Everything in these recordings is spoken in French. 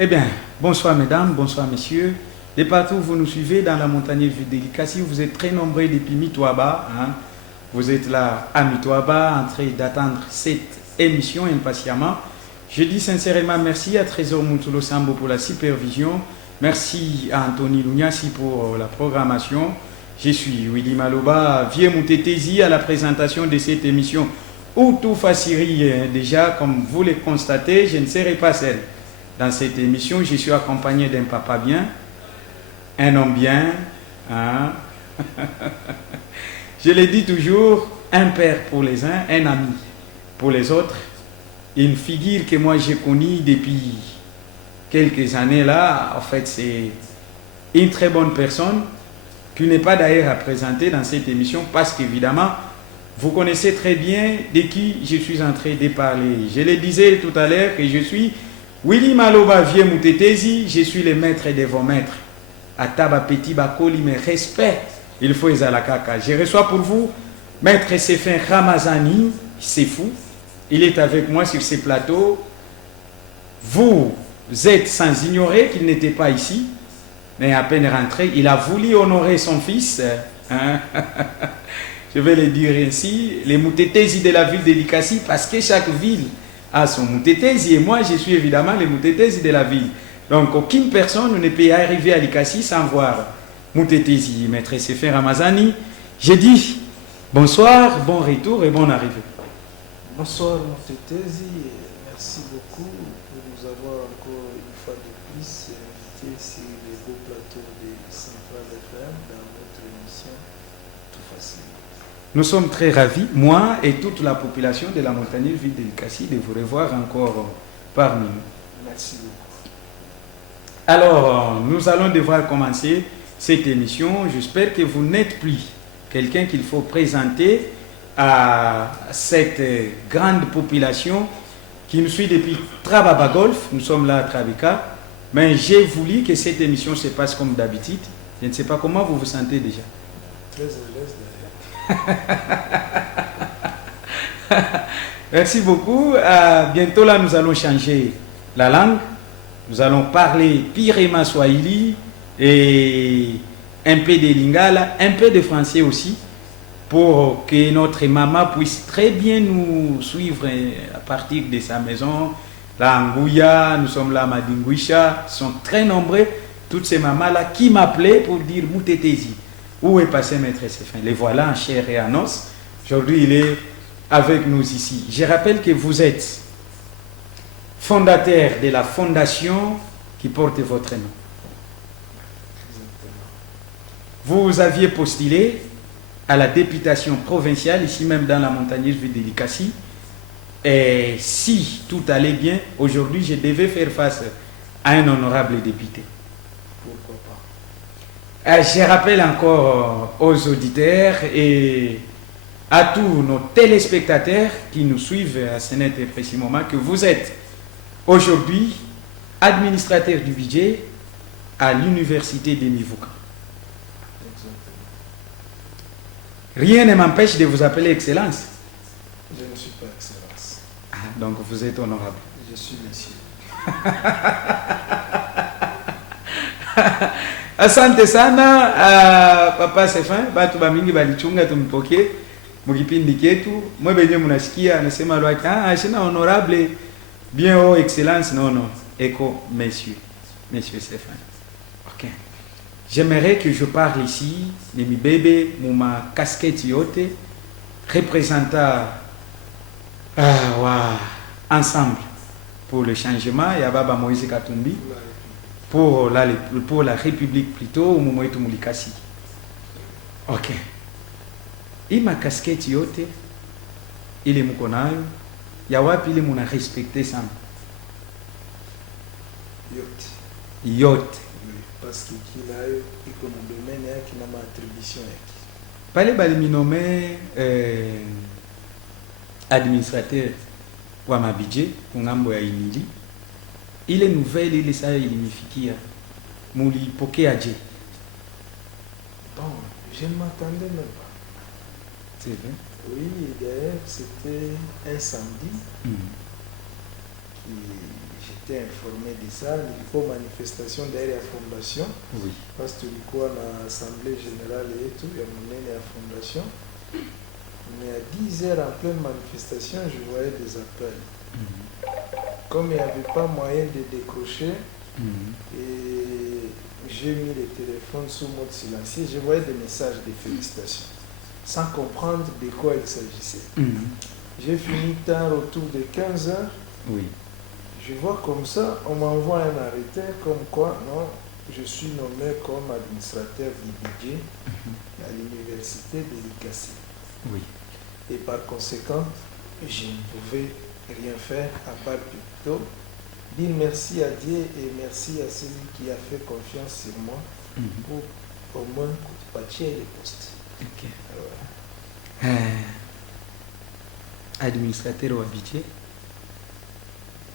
Eh bien, bonsoir mesdames, bonsoir messieurs. De partout où vous nous suivez dans la montagne de Likasi, vous êtes très nombreux depuis Mitoaba. Hein. Vous êtes là à Mitoaba, en train d'attendre cette émission impatiemment. Je dis sincèrement merci à Trésor Moutulo Sambo pour la supervision. Merci à Anthony Lugnassi pour la programmation. Je suis Willy Maloba, vieux Moutetesi à la présentation de cette émission. Outou Fassiri, déjà, comme vous le constatez, je ne serai pas seul. Dans cette émission, je suis accompagné d'un papa bien, un homme bien, hein? Je le dis toujours, un père pour les uns, un ami pour les autres. Une figure que moi j'ai connue depuis quelques années là, en fait c'est une très bonne personne qui n'est pas d'ailleurs à présenter dans cette émission parce qu'évidemment, vous connaissez très bien de qui je suis en train de parler. Je le disais tout à l'heure que je suis Willy Maloba Vieux Moutetesi, je suis le maître de vos maîtres. Ataba Petit Bakoli, mais respect, il faut Ezalakaka. Je reçois pour vous Maître Sefin Ramazani, c'est fou. Il est avec moi sur ces plateaux. Vous êtes sans ignorer qu'il n'était pas ici, mais à peine rentré, il a voulu honorer son fils. Hein? Je vais le dire ainsi, les Moutetesi de la ville de Likasi, parce que chaque ville a son Moutetesi, et moi je suis évidemment les Moutetesi de la ville. Donc aucune personne ne peut arriver à Likasi sans voir Moutetesi. Maître Sefin Ramazani, j'ai dit bonsoir, bon retour et bonne arrivée. Bonsoir Moutetesi, merci beaucoup pour nous avoir encore une fois de plus invité sur les beaux plateaux de Central FM dans notre émission Tout Facile. Nous sommes très ravis, moi et toute la population de la montagne ville de Likasi, de vous revoir encore parmi nous. Merci beaucoup. Alors, nous allons devoir commencer cette émission. J'espère que vous n'êtes plus quelqu'un qu'il faut présenter à cette grande population qui nous suit depuis Trababa Golf. Nous sommes là à Trabika. Mais j'ai voulu que cette émission se passe comme d'habitude. Je ne sais pas comment vous vous sentez déjà. Très à l'aise d'ailleurs. Merci beaucoup. Bientôt là, nous allons changer la langue. Nous allons parler Pirema Swahili et un peu de Lingala, un peu de français aussi, pour que notre maman puisse très bien nous suivre à partir de sa maison. Là, Ngouya, nous sommes là à Madingouisha, sont très nombreux, toutes ces mamans-là qui m'appelaient pour dire Moutetesi. Où est passé Maître Sefin? Les voilà en chair et en os. Aujourd'hui, il est avec nous ici. Je rappelle que vous êtes fondateur de la fondation qui porte votre nom. Vous aviez postulé à la députation provinciale, ici même dans la montagneuse ville de Likasi. Et si tout allait bien, aujourd'hui, je devais faire face à un honorable député. Pourquoi pas? Je rappelle encore aux auditeurs et à tous nos téléspectateurs qui nous suivent à ce net et précis moment que vous êtes aujourd'hui administrateur du budget à l'université de Nivuka. Rien ne m'empêche de vous appeler Excellence. Je ne suis pas Excellence. Ah, donc vous êtes honorable. Je suis monsieur. Asante sana papa Sefin, batu bamingi balichunga tumpoke mukipindi ketu. Mwe benye munasikia anasema lwaki shina honorable bien haut excellence non écho messieurs Sefin. OK. J'aimerais que je parle ici de mi bébé ma casquette yote représentant ensemble pour le changement ya baba Moïse Katumbi pour la République plutôt au moment où Likasi. OK. Ma casquette yote ile mko nayo ya wapi ile muna respecter sana? Yote. Parce que kilayo iko na domaine yake na attribution yake. Pale bali minome administrateur wa mabidje kungambo ya inili. Ile nouvelle ile saa ilinifikia. Mulipokea je? Bon, je ne m'attendais même pas. C'est vrai? Oui, d'ailleurs, c'était un samedi qui j'étais informé de ça. Nilikuwa manifestation d'ailleurs ya fondation. Oui. Parce que tulikuwa na assemblée générale yetu ya munene ya fondation. Mais à 10 heures en pleine manifestation, je voyais des appels. Comme il n'y avait pas moyen de décrocher, et j'ai mis le téléphone sous mode silencieux, je voyais des messages de félicitations, sans comprendre de quoi il s'agissait. J'ai fini tard autour de 15 heures. Oui. Je vois comme ça, on m'envoie un arrêté comme quoi, non, je suis nommé comme administrateur du budget à l'université de l'ICASI. Oui. Et par conséquent, je ne pouvais rien faire à part plutôt dire merci à Dieu et merci à celui qui a fait confiance sur moi pour au moins patcher les postes. Ok. Administrateur wa budget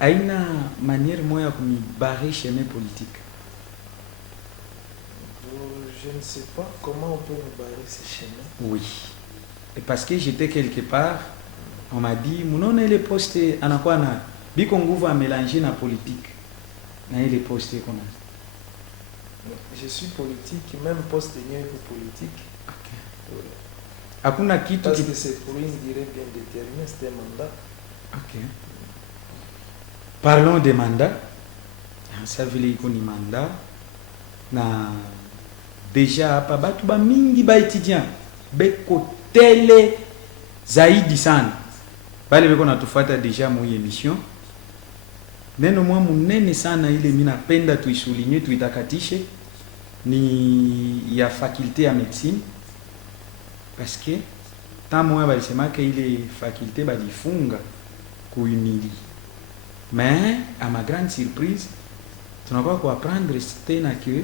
aina manière moya kumibare chemin politique. Je ne sais pas comment on peut me barrer ces chemins. Oui. Et parce que j'étais quelque part, on m'a dit, mon les postes anakuwa na biko nguvu a mélanger na politique. Na les postes qu'on a. Je suis politique, même poste de politique. Ok. Hakuna kitu parce que c'est pour une durée bien déterminée, c'était un mandat. Ok. Parlons des mandats. Ça veut dire qu'on y mandat. Na déjà hapa batu ba mingi ba étudiant beko tele zaidi sana bale beko natufuata deja mu émission. Neno mwa munene sana ile mimi napenda tuisuligne tuitakatishe ni ya faculté ya médecine parce que tant moi balisema que ile faculté balifunga ku unili. Mais à ma grande surprise tunakuwa kuapprendre tena que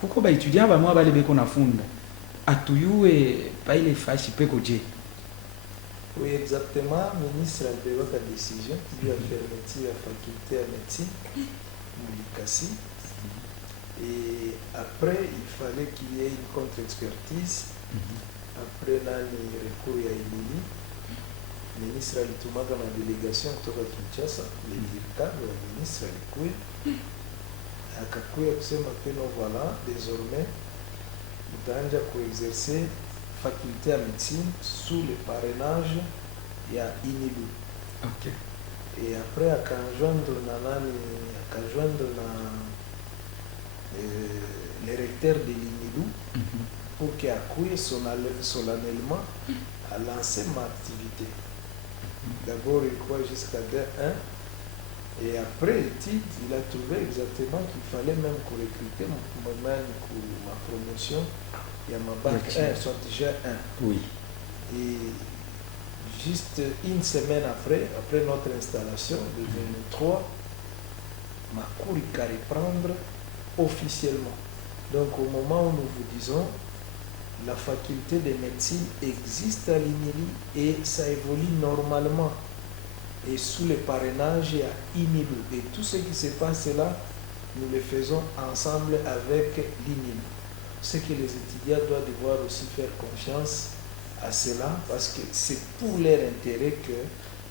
kuko ba étudiant ba mwa bale beko nafunda atuyue pa ile fasi peko je. Oui, exactement. Le ministre a pris la décision de la fermeture de la faculté de médecine, Moulikassi. Et après, il fallait qu'il y ait une contre-expertise. Après, là, il recours à Elili. Le ministre a dit dans la délégation de Kinshasa, le directeur de la ministre a dit Akakuya kusema que nous voilà, désormais, nous avons exercer faculté à médecine sous le parrainage il y a Inilu. Okay. Et après à conjoindre le recteur de l'Inilu pour qu'il accueille solennellement à lancer ma activité. D'abord il croit jusqu'à D1 et après l'étude il a trouvé exactement qu'il fallait même recruter ma promotion. Il y a ma bac 1, soit déjà 1. Oui. Et juste une semaine après notre installation, le 23, ma cour a reprendre officiellement. Donc au moment où nous vous disons, la faculté de médecine existe à l'INILI et ça évolue normalement. Et sous le parrainage, il y a INILU. Et tout ce qui se passe là, nous le faisons ensemble avec l'INILU. C'est que les étudiants doivent devoir aussi faire confiance à cela parce que c'est pour leur intérêt que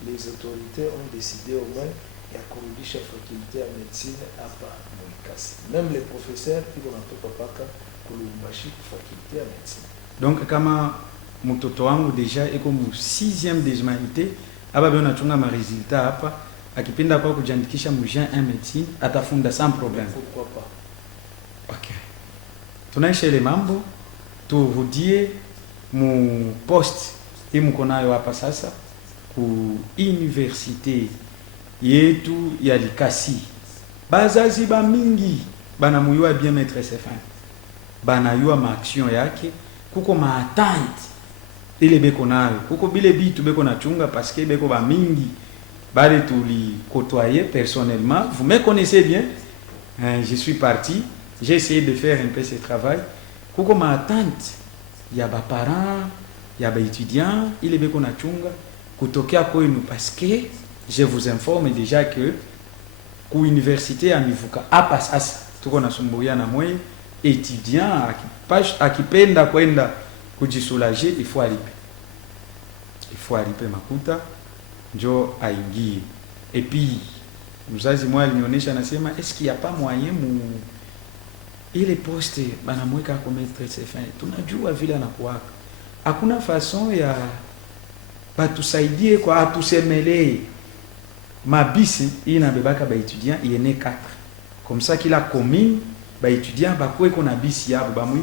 les autorités ont décidé au moins de kurudisha faculté à médecine hapa Moulikassi. Même les professeurs qui vont paka kulumbashi faculté à médecine. Donc kama mtoto wangu deja eko mu 6e des humanités aba bwana tunga ma résultat hapa akipenda kwa kujiandikisha mu Jean 1 médecine atafunda sans problème. Pourquoi pas? OK. Tunaisha ile mambo turudie mu poste mko nayo hapa sasa ku université yetu ya Likasi. Bazazi ba mingi banamuyua bien maître Stéphane. Banayua ma action yake kuko ma attente ile beko nayo. Kuko bile bitu beko na chunga parce que beko ba mingi bale tuli côtoyer personnellement. Vous me connaissez bien. Je suis parti. J'ai essayé de faire un peu ce travail. Kuko ma attente ya ba parents, ya ba étudiants, ile beko na chunga kutokea kwenu parce que je vous informe déjà que ku université ya Mivuka hapa sasa tuko nasumbuia na mwe étudiant akipenda kwenda kujisoulager il faut alipe makuta njo aingie. Et puis mzazi mmoja alinionyesha, anasema est-ce qu'il y a pas moyen ile poste banamweka kwa maître Stéphane, tunajua vile anakuwaka, hakuna façon ya batusaidie kwa atusemelee mabisi inabebaka ba étudiant yene 4 comme ça kila commune ba étudiant bakwe kona bisi yabo bamui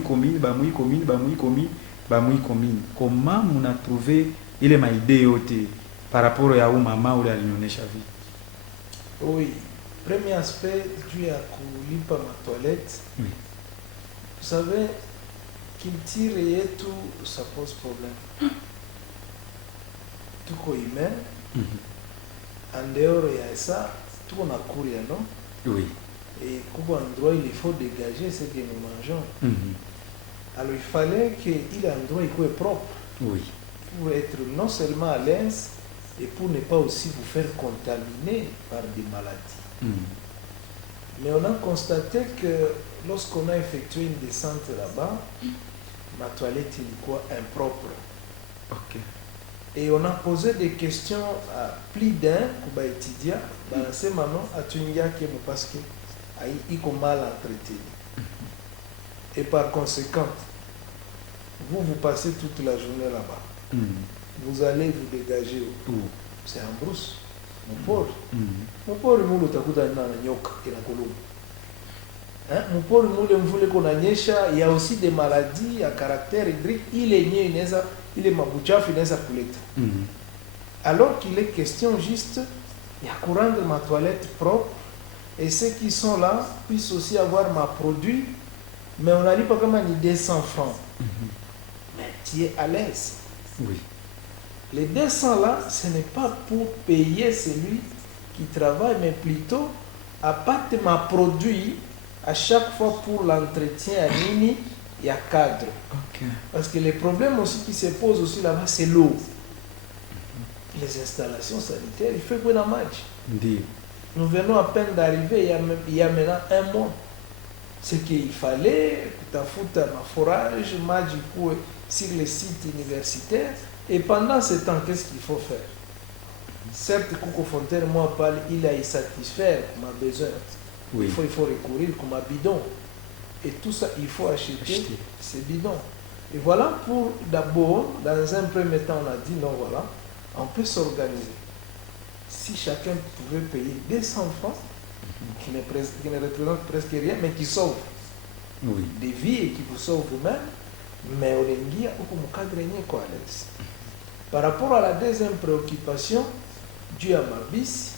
commune comment muna trouver ile maidée yote par rapport ya mama ule alinionyesha vile. Oui, premier aspect dû à kulipa ma toilette. Oui. Vous savez, culture et tout, ça pose problème. Tout quoi humain, en dehors de ça, tout on a couru, non? Oui. Et comme endroit, il faut dégager ce que nous mangeons. Alors il fallait qu'il y ait un endroit qui soit propre. Oui. Pour être non seulement à l'aise et pour ne pas aussi vous faire contaminer par des maladies. Mais on a constaté que lorsqu'on a effectué une descente là-bas, ma toilette est quoi impropre. Ok. Et on a posé des questions à plus d'un pour étudier dans ce moment à Tunia parce que il est mal entretenu. Et par conséquent, vous passez toute la journée là-bas. Vous allez vous dégager. C'est en brousse. Mon pauvre. Mon pauvre, mon utakuta na nyoka inakuluma. Mon pauvre, mvule kuna nyesha, il y a aussi des maladies à caractère hydrique, il est mabuchafu inaweza kuleta. Alors qu'il est question juste il y a courant de ma toilette propre et ceux qui sont là puissent aussi avoir ma produit, mais on a dit pas comme un 200 francs. Mais tu es à l'aise. Oui. Les 200 là, ce n'est pas pour payer celui qui travaille, mais plutôt à partir de ma produit, à chaque fois pour l'entretien à Nini, il y a cadre. Okay. Parce que les problèmes aussi qui se posent aussi là-bas, c'est l'eau. Les installations sanitaires, il faut qu'on a match. Nous venons à peine d'arriver, il y a maintenant un mois. Ce qu'il fallait, que tu foutu un forage, match sur les sites universitaires. Et pendant ce temps, qu'est-ce qu'il faut faire? Certes, Coco Fontaine, moi, parle, il a satisfaire ma besoin. Oui. Il faut recourir comme un bidon. Et tout ça, il faut acheter ces bidons. Et voilà pour d'abord, dans un premier temps, on a dit non, voilà, on peut s'organiser. Si chacun pouvait payer 200 francs, qui ne représentent presque rien, mais qui sauvent des vies et qui vous sauvent vous-même, mais on est au cadre quoi à l'aise. Par rapport à la deuxième préoccupation, due à ma bis,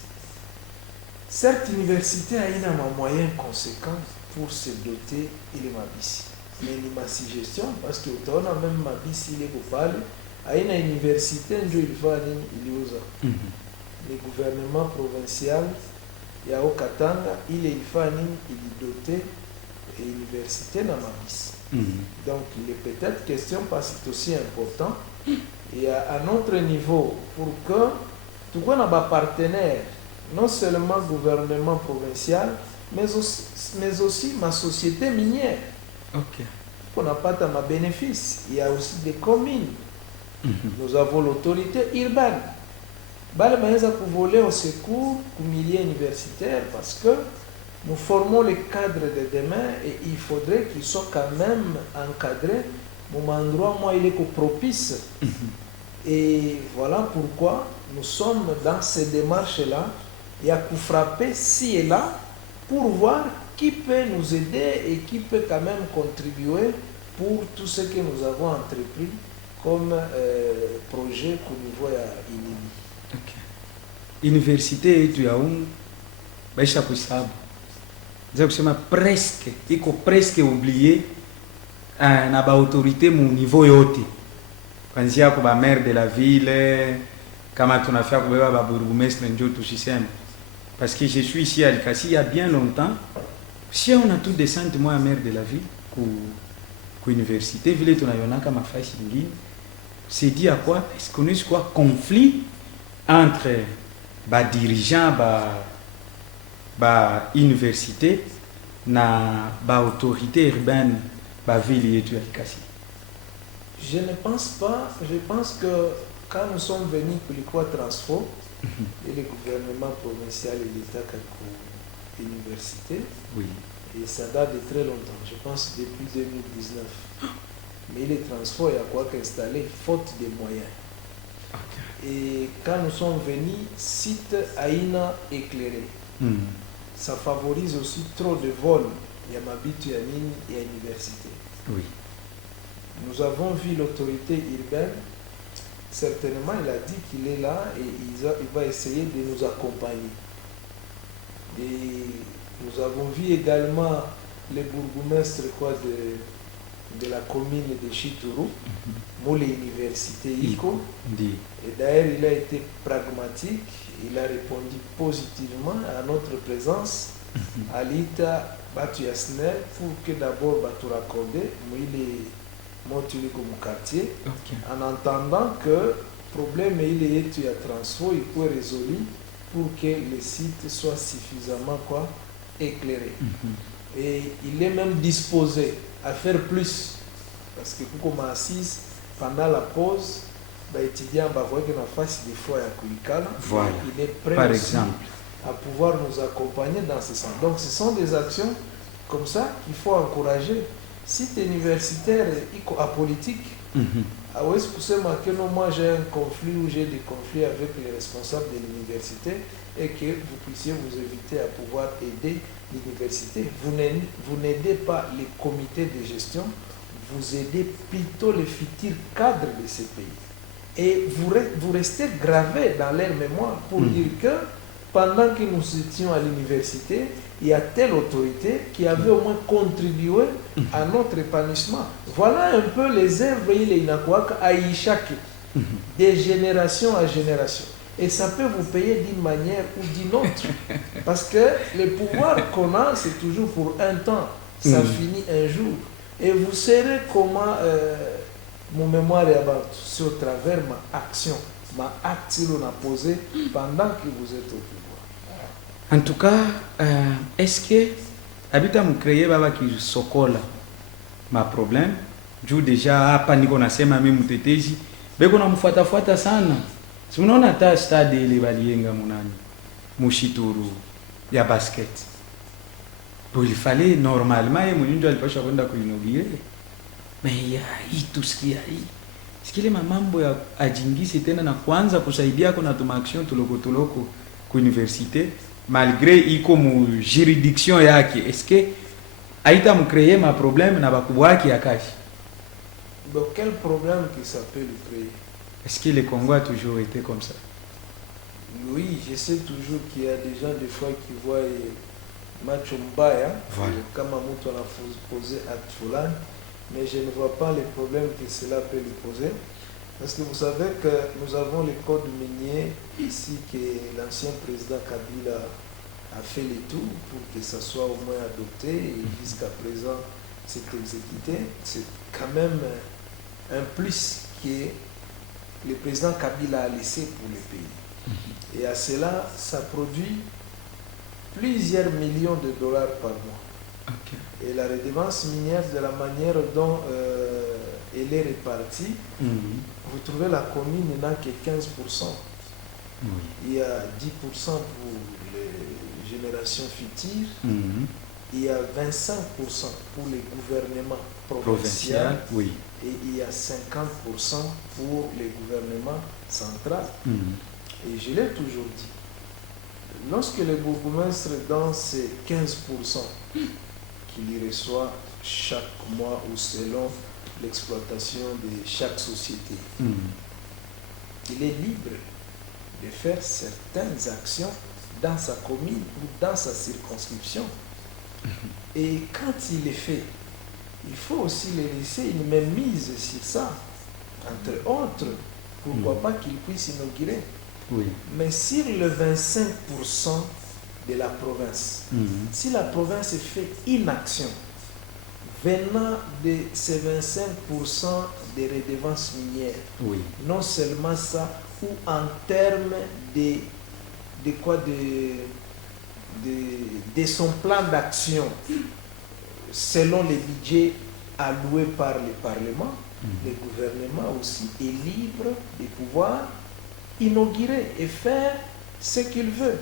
certes, l'université a un moyen conséquent pour se doter de ma bis. Mais il ma suggestion, parce que on a même ma bis, il est coupable, à une université, il va aller le gouvernement provincial, il y a au Katanga, il est doté de l'université dans ma bis. Donc, il est peut-être question, parce que c'est aussi important, et à un autre niveau, pour que tout le monde ait un partenaire, non seulement le gouvernement provincial, mais aussi ma société minière. Okay. On n'a pas de bénéfice. Il y a aussi des communes. Nous avons l'autorité urbaine. Pour voler au secours au milieu universitaire parce que nous formons le cadre de demain et il faudrait qu'ils soient quand même encadrés. Mon endroit, moi, il est propice. Et voilà pourquoi nous sommes dans ces démarches-là. Il y a qu'à frapper ci et là pour voir qui peut nous aider et qui peut quand même contribuer pour tout ce que nous avons entrepris comme projet au niveau de l'INIMI. Okay. Université yetu ya baisha kusabu. Ndio kusema presque, iko presque oublié na ba autorité mu niveau yote. Kwanzia kwa ba maire de la ville, kama tunafia kubeba ba bourgmestre ndio tusiseme. Parce que je suis ici à Likasi il y a bien longtemps. Si on a tout descente moi maire de la ville ku université vile tunayonaka mafashi nyingine. C'est dit à quoi? Est-ce qu'on est quoi conflit entre ba dirigeant ba université na ba autorité urbaine ba ville yetu ya Likasi? Je ne pense pas. Je pense que quand nous sommes venus pour le quoi transfo, et le gouvernement provincial et l'État Kako Université. Oui. Et ça date de très longtemps, je pense depuis 2019. Mais les transports, il y a quoi qu'installer, faute de moyens. Okay. Et quand nous sommes venus, site Aïna éclairé. Ça favorise aussi trop de vols. Il y a Mabitu Yanine et à l'université. Oui. Nous avons vu l'autorité urbaine. Certainement, il a dit qu'il est là et il va essayer de nous accompagner. Et nous avons vu également les bourgmestres de la commune de Chituru, pour l'université ICO. Et d'ailleurs, il a été pragmatique, il a répondu positivement à notre présence à l'ITA Batuyasner pour que d'abord tu raccordé, moi il est monté comme quartier, en entendant que le problème il est à transfert, il peut résolu pour que le site soit suffisamment éclairé. Et il est même disposé à faire plus. Parce que comme assise, pendant la pause, l'étudiant va voir qu'il y a face des fois à Kuikala. Voilà. Il est prêt par aussi exemple à pouvoir nous accompagner dans ce sens. Donc ce sont des actions comme ça qu'il faut encourager. Site universitaire apolitique, à Ouest Poussema, que moi j'ai un conflit ou j'ai des conflits avec les responsables de l'université et que vous puissiez vous éviter à pouvoir aider l'université. Vous n'aidez pas les comités de gestion, vous aidez plutôt les futurs cadres de ces pays. Et vous restez gravés dans leur mémoire pour dire que pendant que nous étions à l'université, il y a telle autorité qui avait au moins contribué à notre épanouissement. Voilà un peu les œuvres et Inakwaka à Ishaki, de génération à génération. Et ça peut vous payer d'une manière ou d'une autre. Parce que le pouvoir qu'on a, c'est toujours pour un temps. Ça finit un jour. Et vous saurez comment mon mémoire est avant tout, au travers ma action, ma acte qu'on a posé pendant que vous êtes au pouvoir. En tout cas, est-ce que habita mkreye baba kisokola ma problème juu deja hapa niko nasema mimi mtetezi beko na mfuatafuata sana. Si unaona hata stade ile balienga munani Mushituru ya basket. Pour il fallait normalement yeye mwenyewe alipaswa kwenda kuinogire. Mais ya hii tusikia hii. Sikile mambo ya ajingisi tena na kwanza kusaidia kuna tuma action tuloko ku université malgré iko mu juridiction yake. Est-ce que aita mcréer ma problème na bakubwa yake yakashi? Donc quel problème que ça peut lui créer? Est-ce que le Congo a toujours été comme ça? Oui, je sais toujours qu'il y a des gens des fois qui voient match mbaya, comme Moutou a posé à Tfoulan, mais je ne vois pas les problèmes que cela peut lui poser. Parce que vous savez que nous avons le code minier ici que l'ancien président Kabila a fait le tout pour que ça soit au moins adopté et jusqu'à présent c'est exécuté. C'est quand même un plus que le président Kabila a laissé pour le pays. Et à cela, ça produit plusieurs millions de dollars par mois. Okay. Et la redevance minière, de la manière dont elle est répartie, vous trouvez la commune n'a que 15%. Il y a 10% pour les générations futures. Il y a 25% pour les gouvernements provinciaux. Oui. Et il y a 50% pour les gouvernements centraux. Et je l'ai toujours dit. Lorsque le bourgmestre dans ces 15% qu'il reçoit chaque mois ou selon l'exploitation de chaque société, il est libre de faire certaines actions dans sa commune ou dans sa circonscription. Et quand il les fait, il faut aussi les laisser une mainmise sur ça. Entre autres, pourquoi pas qu'il puisse inaugurer. Oui. Mais sur le 25% de la province, si la province fait une action venant de ces 25% de redevances minières, non seulement ça, ou en termes de son plan d'action selon les budgets alloués par le Parlement, le gouvernement aussi est libre de pouvoir inaugurer et faire ce qu'il veut.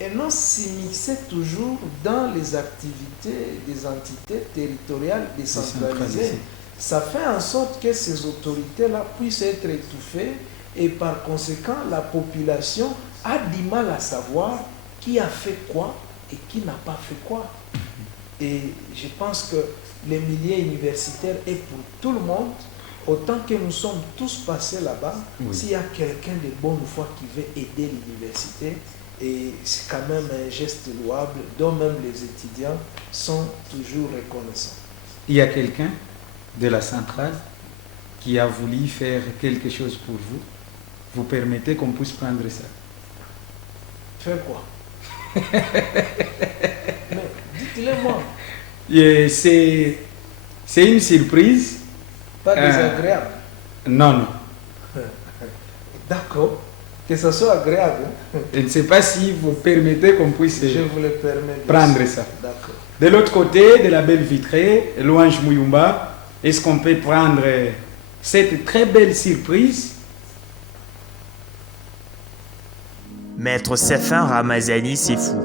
Et non s'immiscer toujours dans les activités des entités territoriales décentralisées. Ça fait en sorte que ces autorités-là puissent être étouffées et par conséquent, la population a du mal à savoir qui a fait quoi et qui n'a pas fait quoi. Et je pense que le milieu universitaire est pour tout le monde. Autant que nous sommes tous passés là-bas, s'il y a quelqu'un de bonne foi qui veut aider l'université, et c'est quand même un geste louable dont même les étudiants sont toujours reconnaissants. Il y a quelqu'un de la centrale qui a voulu faire quelque chose pour vous. Vous permettez qu'on puisse prendre ça? Faire quoi? Mais dites-le-moi. C'est une surprise. Pas désagréable? Non, non. D'accord. Que ça soit agréable. Je ne sais pas si vous permettez qu'on puisse Je vous le permets, prendre ça. D'accord. De l'autre côté de la belle vitrée, Louange Mouyumba, est-ce qu'on peut prendre cette très belle surprise? Maître Sefin Ramazani Sefou.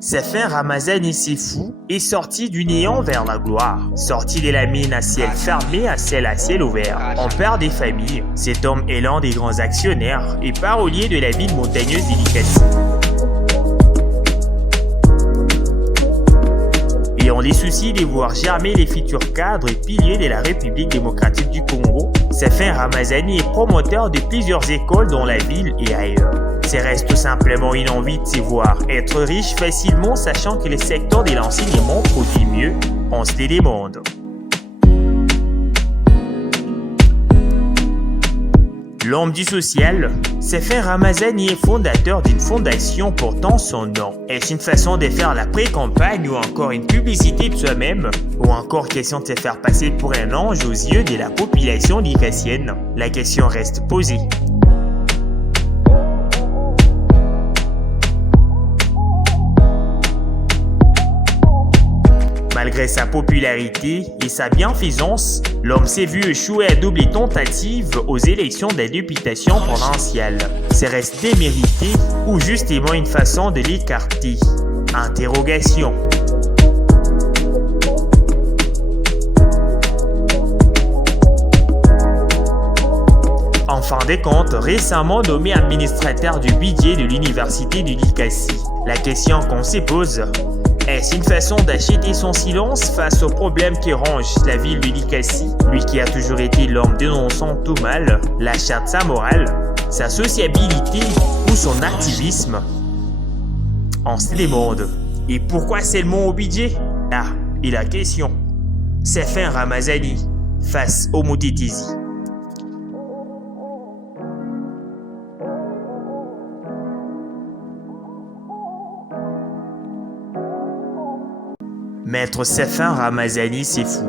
Sefin Ramazani Sefou est sorti du néant vers la gloire, sorti de la mine à ciel fermé à ciel ouvert. En père des familles, cet homme est l'un des grands actionnaires et parolier de la ville montagneuse d'Ilikasi. Ayant les soucis de voir germer les futurs cadres et piliers de la République démocratique du Congo, Sefin Ramazani est promoteur de plusieurs écoles dans la ville et ailleurs. C'est reste tout simplement une envie de se voir être riche facilement, sachant que le secteur de l'enseignement produit mieux, on se les demande. L'homme du social, Sefin Ramazani est fondateur d'une fondation portant son nom. Est-ce une façon de faire la pré-campagne ou encore une publicité de soi-même? Ou encore question de se faire passer pour un ange aux yeux de la population dikassienne? La question reste posée. Malgré sa popularité et sa bienfaisance, l'homme s'est vu échouer à double tentative aux élections de la députation provinciale. C'est reste démérité ou justement une façon de l'écarter? Interrogation. En fin de compte, récemment nommé administrateur du budget de l'université de Likasi. La question qu'on se pose, est-ce une façon d'acheter son silence face aux problèmes qui rongent la ville de Likasi, lui qui a toujours été l'homme dénonçant tout mal, l'achat de sa morale, sa sociabilité ou son activisme? On se demande, et pourquoi seulement au budget? Là est la question. Sefin Ramazani face au Moutetizi. Maître Sefin Ramazani Sefou.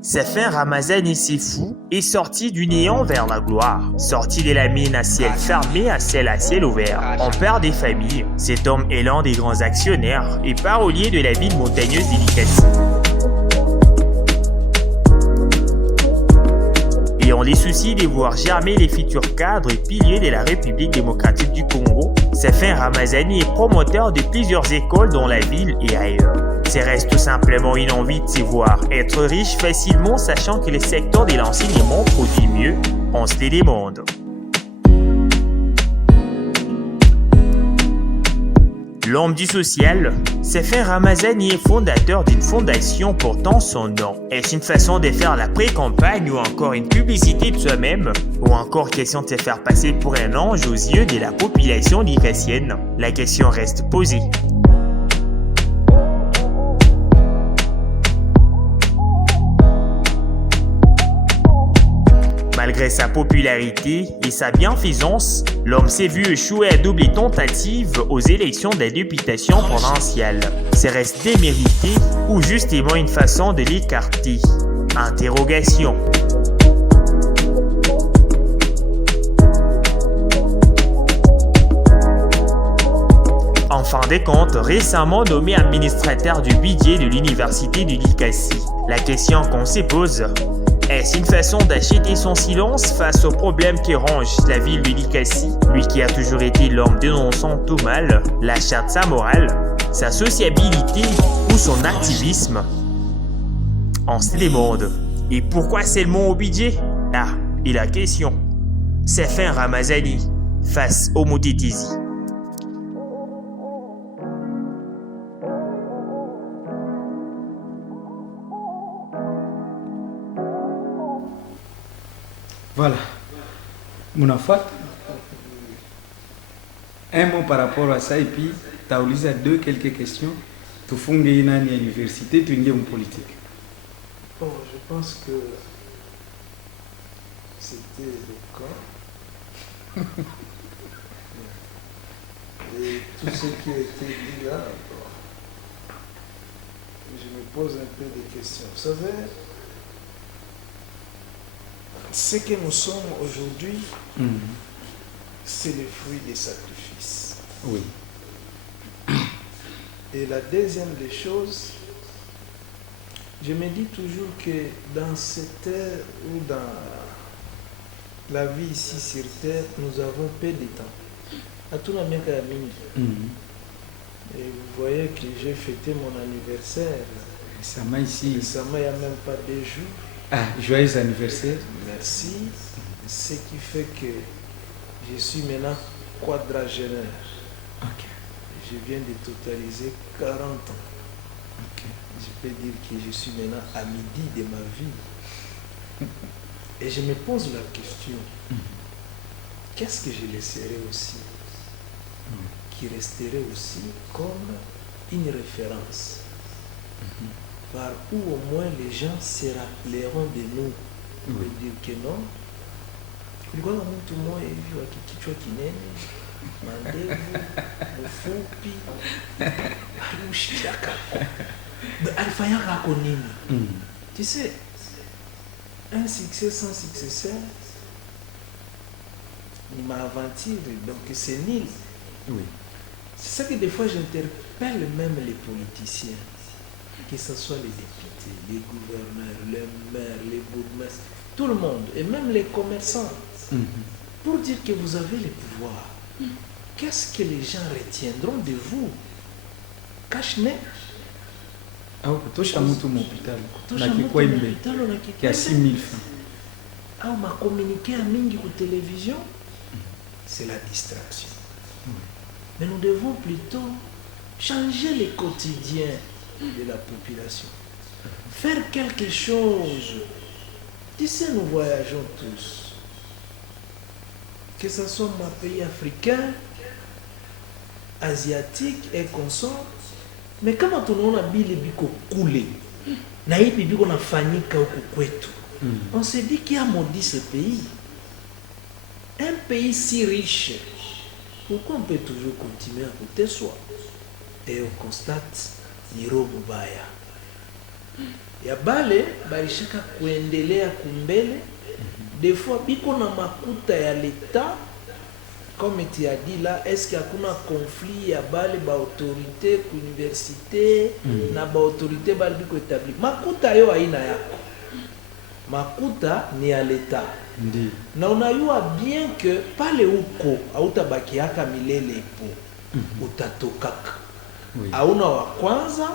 Sefin Ramazani Sefou est sorti du néant vers la gloire, sorti de la mine à ciel fermé à ciel ouvert. En père des familles, cet homme est l'un des grands actionnaires et parolier de la ville montagneuse d'Ilikasi. Ayant les soucis de voir germer les futurs cadres et piliers de la République démocratique du Congo, Sefin Ramazani est promoteur de plusieurs écoles dans la ville et ailleurs. C'est reste tout simplement une envie de se voir être riche facilement, sachant que le secteur de l'enseignement produit mieux, on se les demande. L'homme du social, Sefin Ramazani est fondateur d'une fondation portant son nom. Est-ce une façon de faire la pré-campagne ou encore une publicité de soi-même? Ou encore question de se faire passer pour un ange aux yeux de la population dikassienne? La question reste posée. Malgré sa popularité et sa bienfaisance, l'homme s'est vu échouer à double tentative aux élections de la députation provinciale. C'est reste démérité ou justement une façon de l'écarter? Interrogation. En fin de compte, récemment nommé administrateur du budget de l'université de Likasi. La question qu'on se pose, Est-ce une façon d'acheter son silence face aux problèmes qui rongent la ville de Likasi? Lui qui a toujours été l'homme dénonçant tout mal, la charte sa morale, sa sociabilité ou son activisme? On se demande. Et pourquoi seulement au budget? Ah, et la question. C'est fin Ramazani face au Moutetizi. Voilà. Mounafat, un mot par rapport à ça, et puis tu as oublié quelques questions. Tu fais une université, tu es en politique. Bon, je pense que c'était le cas. Et tout ce qui a été dit là, bon, je me pose un peu des questions. Vous savez, ce que nous sommes aujourd'hui, c'est le fruit des sacrifices. Oui. Et la deuxième des choses, je me dis toujours que dans cette ère ou dans la vie ici sur Terre, nous avons peu de temps. À tout le monde. Et vous voyez que j'ai fêté mon anniversaire. Récemment ici. Récemment, il n'y a même pas 2 jours. Ah, joyeux anniversaire. Merci. Ce qui fait que je suis maintenant quadragénaire. Ok. Je viens de totaliser 40 ans. Ok. Je peux dire que je suis maintenant à midi de ma vie. Et je me pose la question, qu'est-ce que je laisserai aussi, qui resterait aussi comme une référence, par où au moins les gens se rappelleront de nous, de dire que non, kulikuwa mtu mmoja hivi wa kichwa kinene, mandevu, mfupi, alimshika alifanya kako nini? Tu sais, un succès sans successeur, il m'a aventure, donc c'est nul. Oui. C'est ça que des fois j'interpelle même les politiciens, que ce soit les députés, les gouverneurs, les maires, les bourgmestres, tout le monde, et même les commerçants, pour dire que vous avez le pouvoir. Qu'est-ce que les gens retiendront de vous? Cache-nez. Ah, kutosha mtu mhospitali Kutosha na mtu kikwembe mhospitali na kia kikwembe. 6 000 francs. Ah, ma communiqué à mingi pour télévision, c'est la distraction. Mais nous devons plutôt changer le quotidien de la population. Faire quelque chose. Tu sais, nous voyageons tous. Que ce soit ma pays africain, asiatique et consort. Mais kama tunaona bile biko kule na hivi biko nafanyika huku kwetu, on se dit qui a maudit ce pays. Un pays si riche, pourquoi on peut toujours continuer à côté soi? Et on constate niro mubaya ya bale balishaka kuendelea kumbele. Des fois biko na makuta ya l'État. Comme tu as dit là, est-ce qu'il y a un conflit à bale ba autorité, université, na ba autorité bale biko établi. Makuta yo aina yako. Makuta ni à l'État. Ndi. Na unayua bien que pale uko hautabakiaka milele po. Utatokaka. Oui. Hauna wa kwanza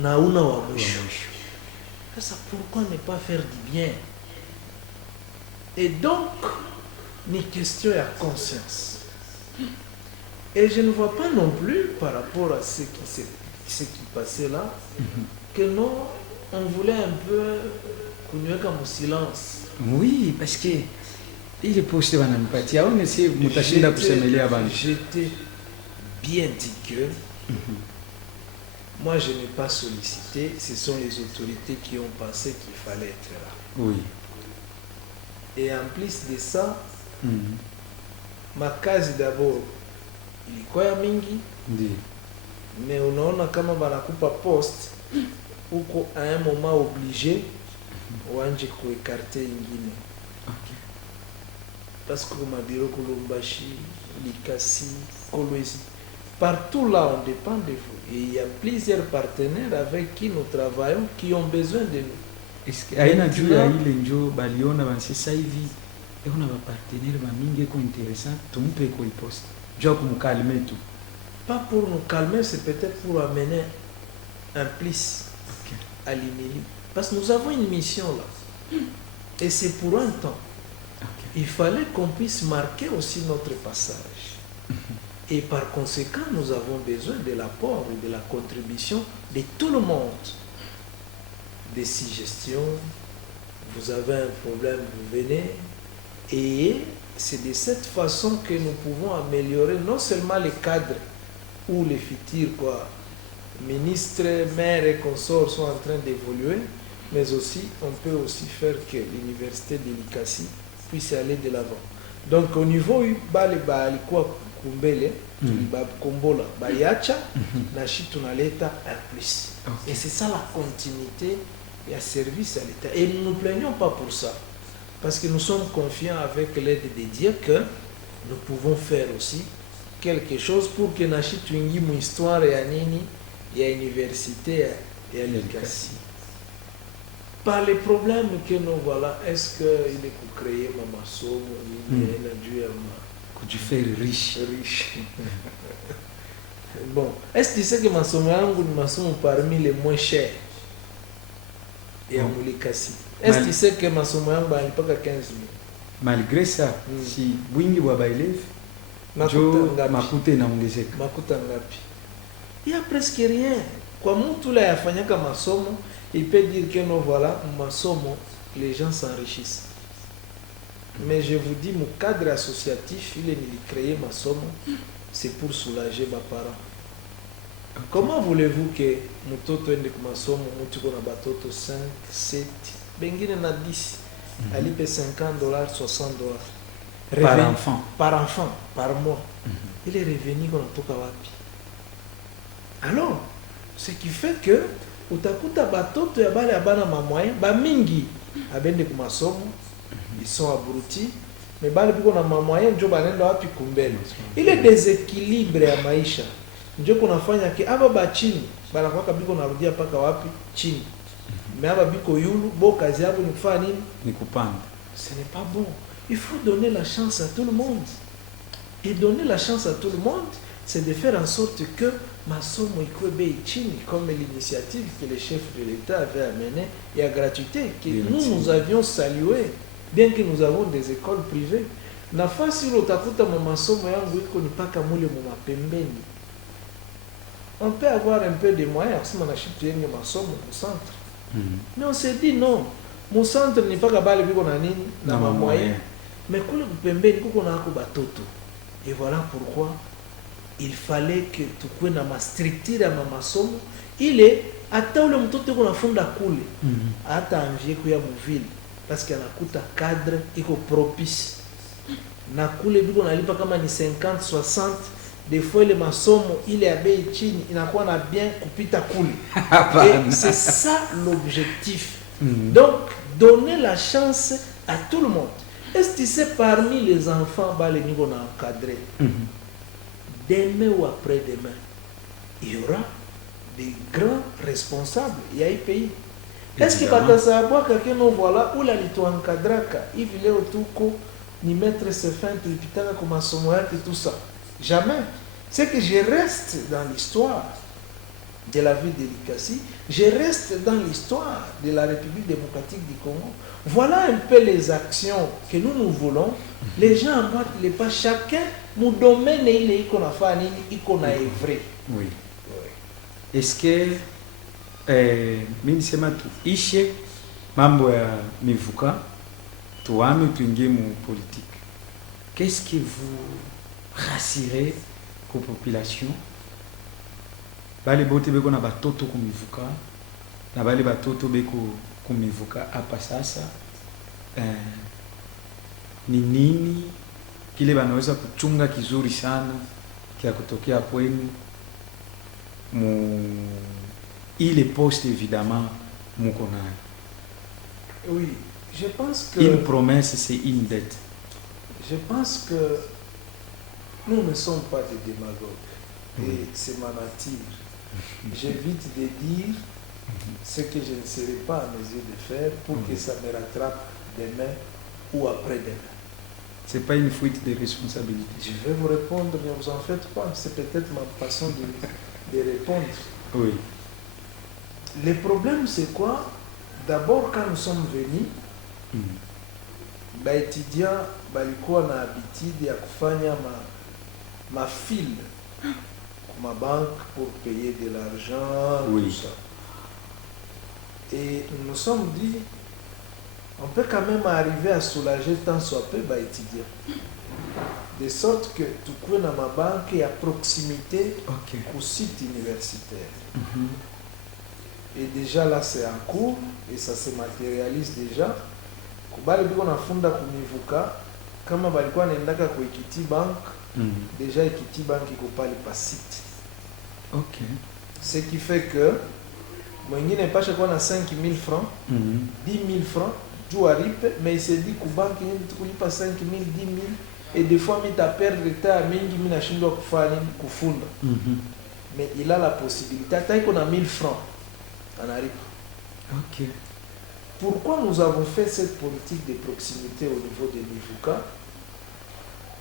na hauna wa mwisho. Ça, pourquoi ne pas faire du bien? Et donc, une question à conscience. Et je ne vois pas non plus, par rapport à ce qui passait là, que non, on voulait un peu continuer comme silence. Oui, parce que il est posté wananipatia au nesi mutashinda kusemelea bana. J'étais bien dit que moi je n'ai pas sollicité, ce sont les autorités qui ont pensé qu'il fallait être là. Oui. Et en plus de ça, ma kazi d'abord ilikuwa ya mingi, Ndi. mais unaona kama banakupa poste uko à un moment obligé wanje kuécarter ingine. Okay. Parce que ma bureau Kolombashi, Likasi, Kolwezi, partout là on dépend de vous. Et il y a plusieurs partenaires avec qui nous travaillons qui ont besoin de nous. aina juu ya ile njo baliona sasa hivi on a ba partenaire bamingi ko intéressant tumpe ko iposte juu kumkalmer tout. Pas pour nous calmer, c'est peut-être pour amener un plus à l'IMELI. Parce que nous avons une mission là. Et c'est pour un temps. Il fallait qu'on puisse marquer aussi notre passage. Et par conséquent, nous avons besoin de l'apport et de la contribution de tout le monde. Des suggestions, vous avez un problème, vous venez. Et c'est de cette façon que nous pouvons améliorer non seulement les cadres où les futurs ministres, maires et consorts sont en train d'évoluer, mais aussi on peut aussi faire que l'université de l'ICASI puisse aller de l'avant. Donc au niveau kumbele kombola bayacha na shi tunaleta un plus. Et c'est ça la continuité et un service à l'État. Et nous ne nous plaignons pas pour ça, parce que nous sommes confiants avec l'aide de Dieu que nous pouvons faire aussi quelque chose pour que nashi tuingi mu histoire ya nini ya université et à l'ICASI. Par les problèmes que nous voilà, est-ce qu'il est pour créer ma maçon, tu fais riche. Bon, est-ce que tu sais que ma somme est maçon parmi les moins chers et à l'ICASI? Est-ce que tu sais que ma somme est pas qu'à 15 000? Malgré ça, si Wingi Wabaïlev, Makuta ngapi. Il n'y a presque rien. Kwa mtu la yafanyaka masomo, il peut dire que non, voilà, masomo, les gens s'enrichissent. Mais je vous dis, mon cadre associatif, il est créé masomo, c'est pour soulager mes parents. Comment voulez-vous que mutoto ende masomo, mutuko na batoto 5, 7, bengine na 10, alipe $50, $60. Par enfant. Par enfant, par mois. Il est revenu qu'on a tout kawapi. Alors, ce qui fait que, utakuta batoto ya bale abana mamoyen, ba mingi, abende kumasomo, ils sont abrutis, mais bale piko na mamoyen, njo banenda wapi kumbele. Il est déséquilibre ya maisha. Njo kunafanya ke, aba ba chini, bala kwa biko narudia paka wapi, chini. Mais aba biko yulu, bo kazi yabo ni kufanya nini? Ni kupanda. Ce n'est pas bon. Il faut donner la chance à tout le monde. Et donner la chance à tout le monde, c'est de faire en sorte que Masomo Ikwebe Ichini, comme l'initiative que le chef de l'État avait amenée, et à gratuité, que nous avions salué, bien que nous avons des écoles privées. Nafasi lotakuta masomo yangu iko nipaka mule mwa pembeni. On peut avoir un peu de moyens, si on achète yenye masomo au centre. Mais on s'est dit non, mon centre n'est pas kabale biko na nini na moyens. Mais kule pembeni kuko na ko batoto. Et voilà pourquoi il fallait que tukue na ma structure ya masomo ile hata ule mtoto yuko nafunda kule hata anjie kuya muvile parce que anakuta cadre iko propice na kule biko nalipa kama ni 50 60 des fois le masomo ile ya bei chini inakuwa na bien kupita kule. Et c'est ça l'objectif. Donc donner la chance à tout le monde. Est-ce que tu sais parmi les enfants les niveaux encadrés, demain ou après-demain, il y aura des grands responsables. Il y a un pays. Est-ce que Batasaboua, quelqu'un nous voilà, où la lito encadraka, il voulait autour ni mettre ses fins, puis pitaka comme un sommoyat et tout ça. Jamais. C'est que je reste dans l'histoire de la ville de l'ICASI, je reste dans l'histoire de la République démocratique du Congo. Voilà un peu les actions que nous voulons. Les gens emboîtent les pas, chacun, mon domaine, il est qu'on a fait, il qu'on a œuvré. Oui. Est-ce que, minisema tu ishe mambo ya mivuka, tuame tuingie mu politique. Qu'est-ce que vous rassurez aux populations? Bale bote beko na batoto kumivuka, na bale batoto beko kumivuka hapa sasa, ni nini kile banaweza kuchunga kizuri sana kia kutokea kwenu mu ile poste évidemment muko nayo? Oui, je pense que une promesse c'est une dette. Je pense que nous ne sommes pas des démagogues et c'est ma nature. J'évite de dire ce que je ne serai pas en mesure de faire pour que ça me rattrape demain ou après-demain. Ce n'est pas une fuite de responsabilité. Je vais vous répondre, ne vous en faites pas. C'est peut-être ma façon de répondre. Oui. Le problème, c'est quoi? D'abord, quand nous sommes venus, étudiants balikuwa na habitude ya kufanya ma file ma banque pour payer de l'argent, oui. Tout ça. Et nous nous sommes dit, on peut quand même arriver à soulager tant soit peu étudiants. De sorte que tout le monde dans ma banque est à proximité au site universitaire. Et déjà là c'est en cours et ça se matérialise déjà. Kubali biko nafunda kumivuka kama balikuwa naendaka kwa Equity Bank, déjà Equity Bank iko pale pa site. OK. Ce qui fait que mwingine pasha kwa na 5000 francs, 10 000 francs juu aripe, mais il se dit ku bank yenye tukulipa 5000, 10 000 et des fois mita perdre temps mingi mimi nashindwa kufanya kufunda. Mais il a la possibilité hata iko na 1000 francs anaripa. OK. Pourquoi nous avons fait cette politique de proximité au niveau de l'IVUCA?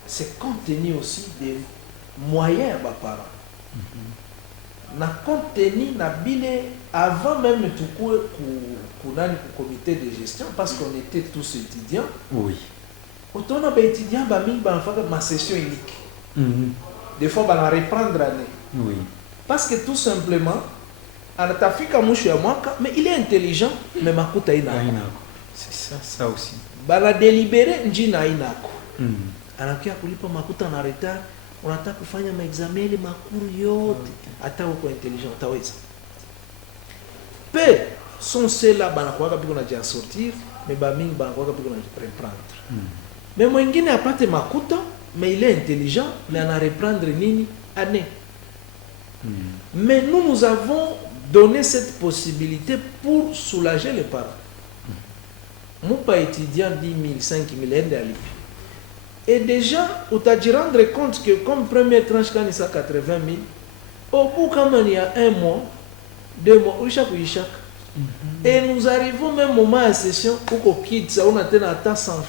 C'est compte tenu aussi des moyens à parents. Na compte tenu na bile avant même tout kunani ku comité de gestion parce qu'on était tous étudiants. Oui. Autant na ba étudiants ba mingi ba faka ma session unique. Des fois ba la reprendre année. Oui. Parce que tout simplement anatafika mwisho ya mwaka, mais il est intelligent, mais makuta inako. C'est ça aussi. Bana délibéré njina inako. Anakia kulipa makuta na retard, unataka kufanya maexameni makuru yote, hata uko intelligent utaweza. Pe son cela bana kwa biko na jia sortir, mais ba mingi bana kwa biko na reprendre. Mais mwingine apate makuta, mais il est intelligent, mais ana reprendre nini année. Mais nous avons donné cette possibilité pour soulager les parents. Mon pas étudiant 10 000, 5 000 à l'IP. Et déjà, on t'a dû rendre compte que comme première tranche, quand il y a 80 000, au bout quand il y a 1 mois, 2 mois, chaque. Et nous arrivons même au moment à la session où on a 100 francs.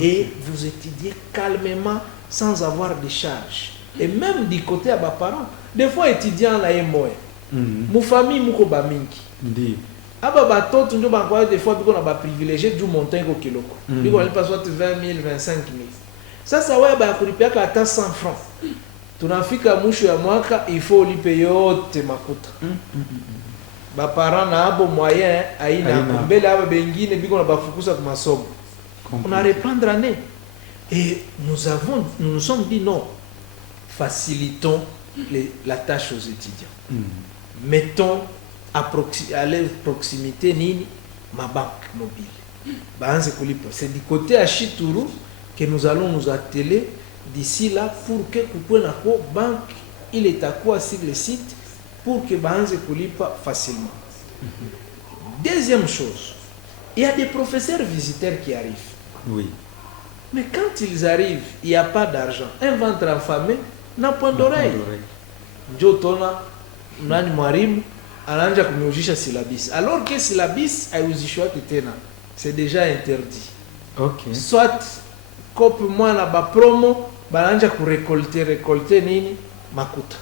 Et vous étudiez calmement sans avoir de charges. Et même du côté à mes parents, des fois étudiants là moi, mon famille moko ba mingi. Ndi. Aba batoto ndio bakwa des fois biko na ba privilégié du montant ko kiloko. Biko walipa soit 20 000, 25 000. Sasa wewe ba kulipia hata 100 francs. Tunafika mwisho ya mwaka il faut lipe yote makuta. Ba parents na abo moyen aina mbele aba bengine biko na bafukusa kwa masomo. On a reprendre année. Et nous nous sommes dit non. Facilitons la tâche aux étudiants. Mettons à proximité nini ma banque mobile. C'est du côté à Chituru que nous allons nous atteler d'ici là pour que la banque il est à quoi sur le site pour que Banze Koulipa facilement. Deuxième chose, il y a des professeurs visiteurs qui arrivent. Oui. Mais quand ils arrivent, il n'y a pas d'argent. Un ventre enfamé n'a point d'oreille. Jotona, nani mwarimu, ananja kumiujisha syllabis. Alors que syllabis ayuzishwa kitena. C'est déjà interdit. OK. Soit, kopi mwana ba promo, bananja récolter nini, makuta.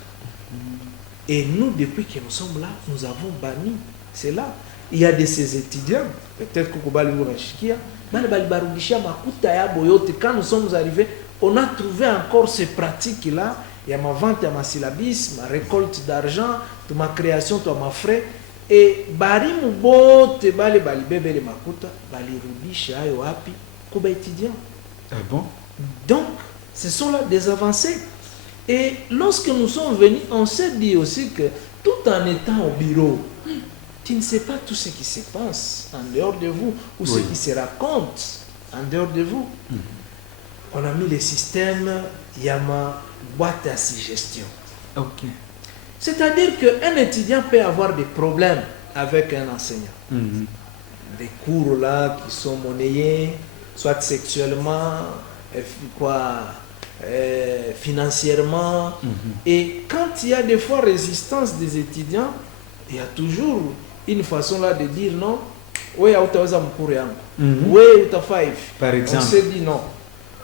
Et nous, depuis que nous sommes là, nous avons banni. C'est là. Il y a de ces étudiants, peut-être que Koubali Ourashikia, quand nous sommes arrivés, on a trouvé encore ces pratiques-là. Il y a ma vente, il y a ma syllabis, ma récolte d'argent, ma création, ma frais. Et bari mubote bali bébé les makuta, bali rudisha ayo wapi, kuba étudiant. Ah bon? Donc, ce sont là des avancées. Et lorsque nous sommes venus, on s'est dit aussi que tout en étant au bureau, tu ne sais pas tout ce qui se passe en dehors de vous ou ce qui se raconte en dehors de vous. On a mis le système Yama boîte à suggestion. OK. C'est-à-dire qu'un étudiant peut avoir des problèmes avec un enseignant. Des cours là qui sont monnayés, soit sexuellement, financièrement. Et quand il y a des fois résistance des étudiants, il y a toujours une façon là de dire non. Oui, Par exemple. On se dit non.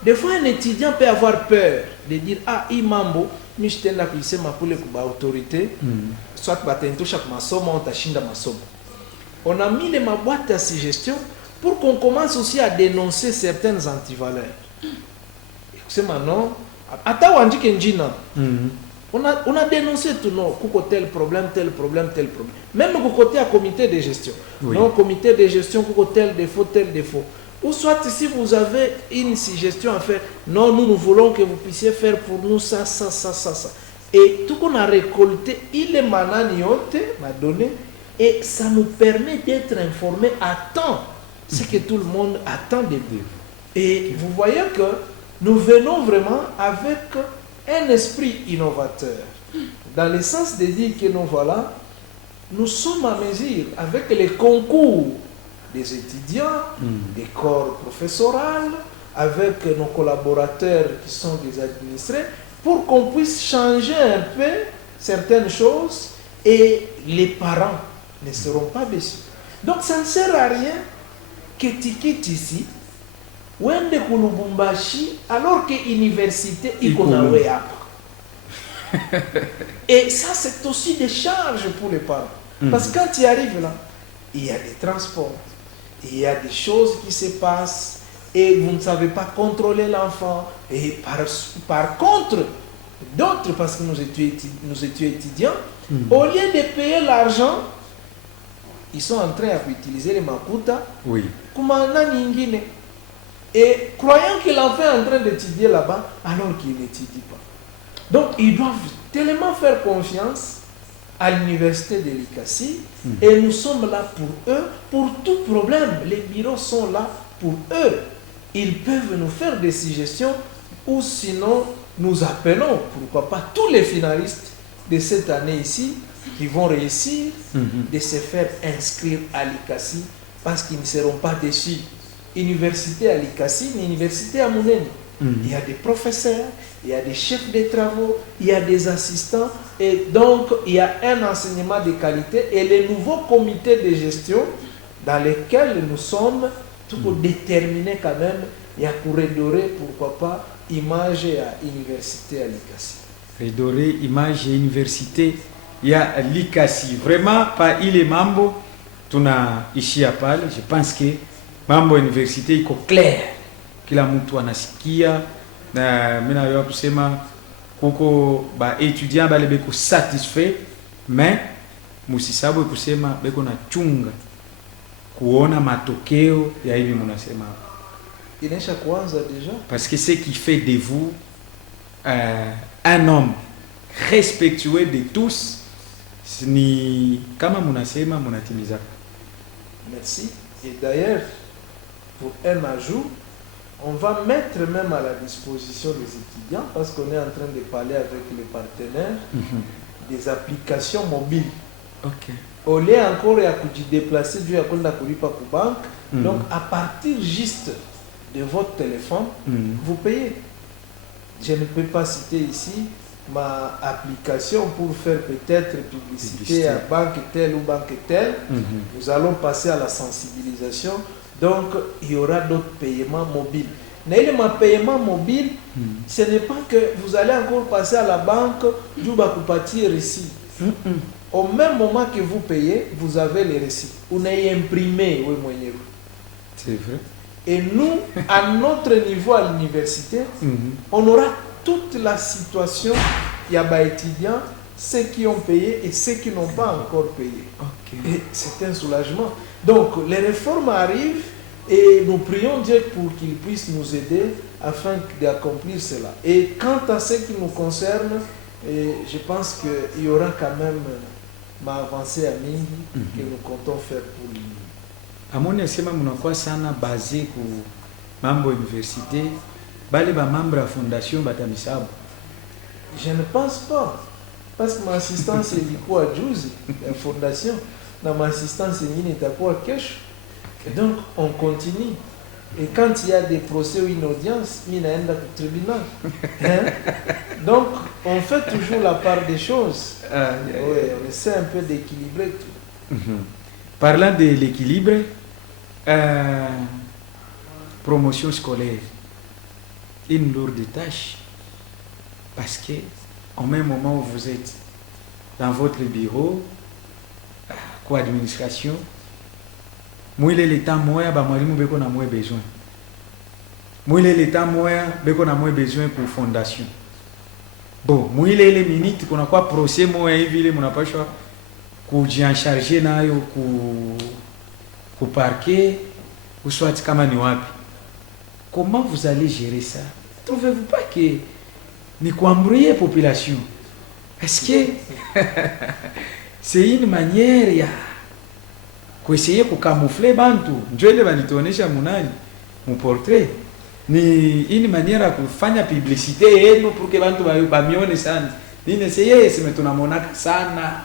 Des fois, un étudiant peut avoir peur de dire ah, imambo, mishten la kulise ma pour autorité, soit batento chaque masomo, on tashinda masomo. On a mis les boîte à suggestion pour qu'on commence aussi à dénoncer certaines antivaleurs. C'est maintenant, on a dénoncé tout non, tel problème, tel problème, tel problème. Même au côté à comité de gestion. Oui. Non, comité de gestion, tel défaut, tel défaut. Ou soit si vous avez une suggestion à faire, non, nous voulons que vous puissiez faire pour nous ça, ça, ça, ça, ça. Et tout qu'on a récolté, il est mananiote, m'a donné, et ça nous permet d'être informés à temps. C'est que tout le monde attend de nous. Et vous voyez que nous venons vraiment avec un esprit innovateur. Dans le sens de dire que nous voilà, nous sommes à mesure avec les concours des étudiants, des corps professoraux, avec nos collaborateurs qui sont des administrés, pour qu'on puisse changer un peu certaines choses et les parents ne seront pas déçus. Donc ça ne sert à rien que ticket ici, Wende Kulubumbashi, alors que l'université est et ça, c'est aussi des charges pour les parents. Parce que quand tu arrives là, il y a des transports, il y a des choses qui se passent et vous ne savez pas contrôler l'enfant. Et par contre, d'autres, parce que nous étions étudiants, au lieu de payer l'argent, ils sont en train d'utiliser les makuta. Oui. Et croyant que l'enfant est en train d'étudier là-bas, alors qu'il n'étudie pas. Donc, ils doivent tellement faire confiance à l'université de l'ICASI et nous sommes là pour eux, pour tout problème. Les bureaux sont là pour eux. Ils peuvent nous faire des suggestions ou sinon nous appelons, pourquoi pas, tous les finalistes de cette année ici qui vont réussir de se faire inscrire à l'ICASI parce qu'ils ne seront pas déçus. Université à l'ICASI, mais université à Mounene. Il y a des professeurs, il y a des chefs de travaux, il y a des assistants, et donc il y a un enseignement de qualité et les nouveaux comités de gestion dans lesquels nous sommes, tout pour déterminer quand même, il y a pour redorer, pourquoi pas, image à université à l'ICASI. Redorer, image à université, il y a l'ICASI. Vraiment, pas il est mambo, tu as ici à parler, je pense que mambo université iko clair. Kila mtu anasikia na mimi nayo kusema kuko ba étudiant bale beko satisfait mais musisabu kusema beko na chunga kuona matokeo ya hivi mnasema inaisha kuanza déjà parce que ce qui fait de vous un homme respectueux de tous ni kama mnasema mnatimiza. Merci. Et d'ailleurs pour un ajout, on va mettre même à la disposition des étudiants, parce qu'on est en train de parler avec les partenaires, des applications mobiles. Okay. Au lieu encore de déplacer du banque, donc à partir juste de votre téléphone, vous payez. Je ne peux pas citer ici ma application pour faire peut-être publicité à banque telle ou banque telle. Nous allons passer à la sensibilisation. Donc, il y aura d'autres paiements mobiles. Mais le paiement mobile, ce n'est pas que vous allez encore passer à la banque, vous allez récit. Au même moment que vous payez, vous avez les récits. Vous n'avez imprimé. C'est vrai. Et nous, à notre niveau à l'université, on aura toute la situation. Il y a des étudiants, ceux qui ont payé et ceux qui n'ont pas encore payé. Okay. Et c'est un soulagement. Donc, les réformes arrivent et nous prions Dieu pour qu'il puisse nous aider afin d'accomplir cela. Et quant à ce qui nous concerne, je pense qu'il y aura quand même ma avancée à Mingi que nous comptons faire pour lui. Amoni asema mnakuwa sana basé ku mambo université, bale ba membre ya fondation batamisabu. Je ne pense pas. Parce que ma assistance est à Juzi, la fondation. Dans ma assistance, il est à Kesh. Et donc, on continue. Et quand il y a des procès ou une audience, il y a un tribunal. Hein? Donc, on fait toujours la part des choses. Ouais, on essaie un peu d'équilibrer tout. Parlant de l'équilibre, promotion scolaire, une lourde tâche, parce que au même moment où vous êtes dans votre bureau, quoi administration, moi il est le temps moyen, bah moi on a moins besoin. Moi il est le temps moyen, on a moins besoin pour fondation. Bon, moi il est les minutes qu'on a quoi procès moi hivi on n'a pas choix kujian charger nayo ku parquet ou soit kama ni wapi. Comment vous allez gérer ça? Trouvez-vous pas que ni kuambrier population? Est-ce que c'est une manière ya kuessayer kucamoufler bantu? Ndio ile banituonesha munani mu portrait. Ni une manière ya kufanya publicité yenu pour que bantu bamione sana. Ni essayer sema tunamonaka sana.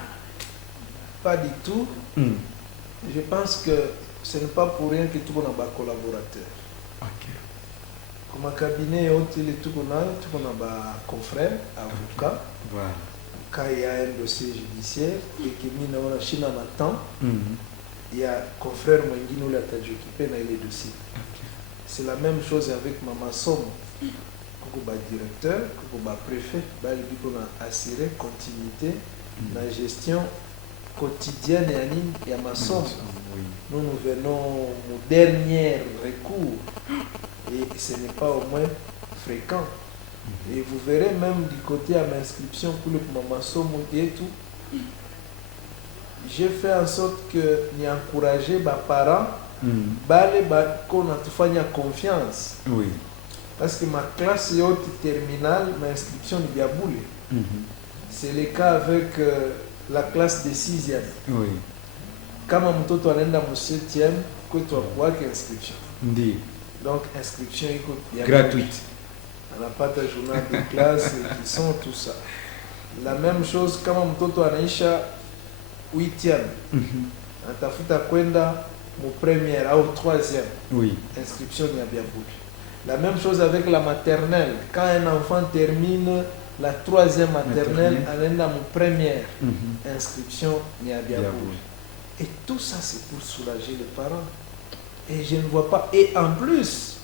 Pas du tout. Je pense que ce n'est pas pour rien que tout le monde a des collaborateurs. Ok. Comme un cabinet, tout le monde a des confrères, avocats. Voilà. Quand il y a un dossier judiciaire et que nous avons Chine en attend, il y a un confrère qui nous l'a occupé dans les dossiers. Okay. C'est la même chose avec Maman Somme. Quand le directeur, quand le préfet, il a assuré continuité dans la gestion quotidienne et à ma somme. Nous venons au dernier recours et ce n'est pas au moins fréquent. Et vous verrez même du côté à l'inscription pour le maman somme et tout. J'ai fait en sorte que nous encourager les parents qu'on a tout fait confiance. Oui. Parce que ma classe est haute terminale, ma inscription est bien boulée. C'est le cas avec la classe de 6e. Oui. Kama mtoto anaenda mu 7e, kwetu hakuwake inscription. Ndiyo. Donc inscription iko gratuite. Anapata journal de classe qui sont tout ça. La même chose kama mtoto anaisha 8e. Anatafuta kwenda mu première ou 3e. Oui. Inscription ni bien boulée. La même chose avec la maternelle. Quand un enfant termine la 3e maternelle, elle est dans mon première inscription, il y a bien boulé. Et tout ça, c'est pour soulager les parents. Et je ne vois pas. Et en plus,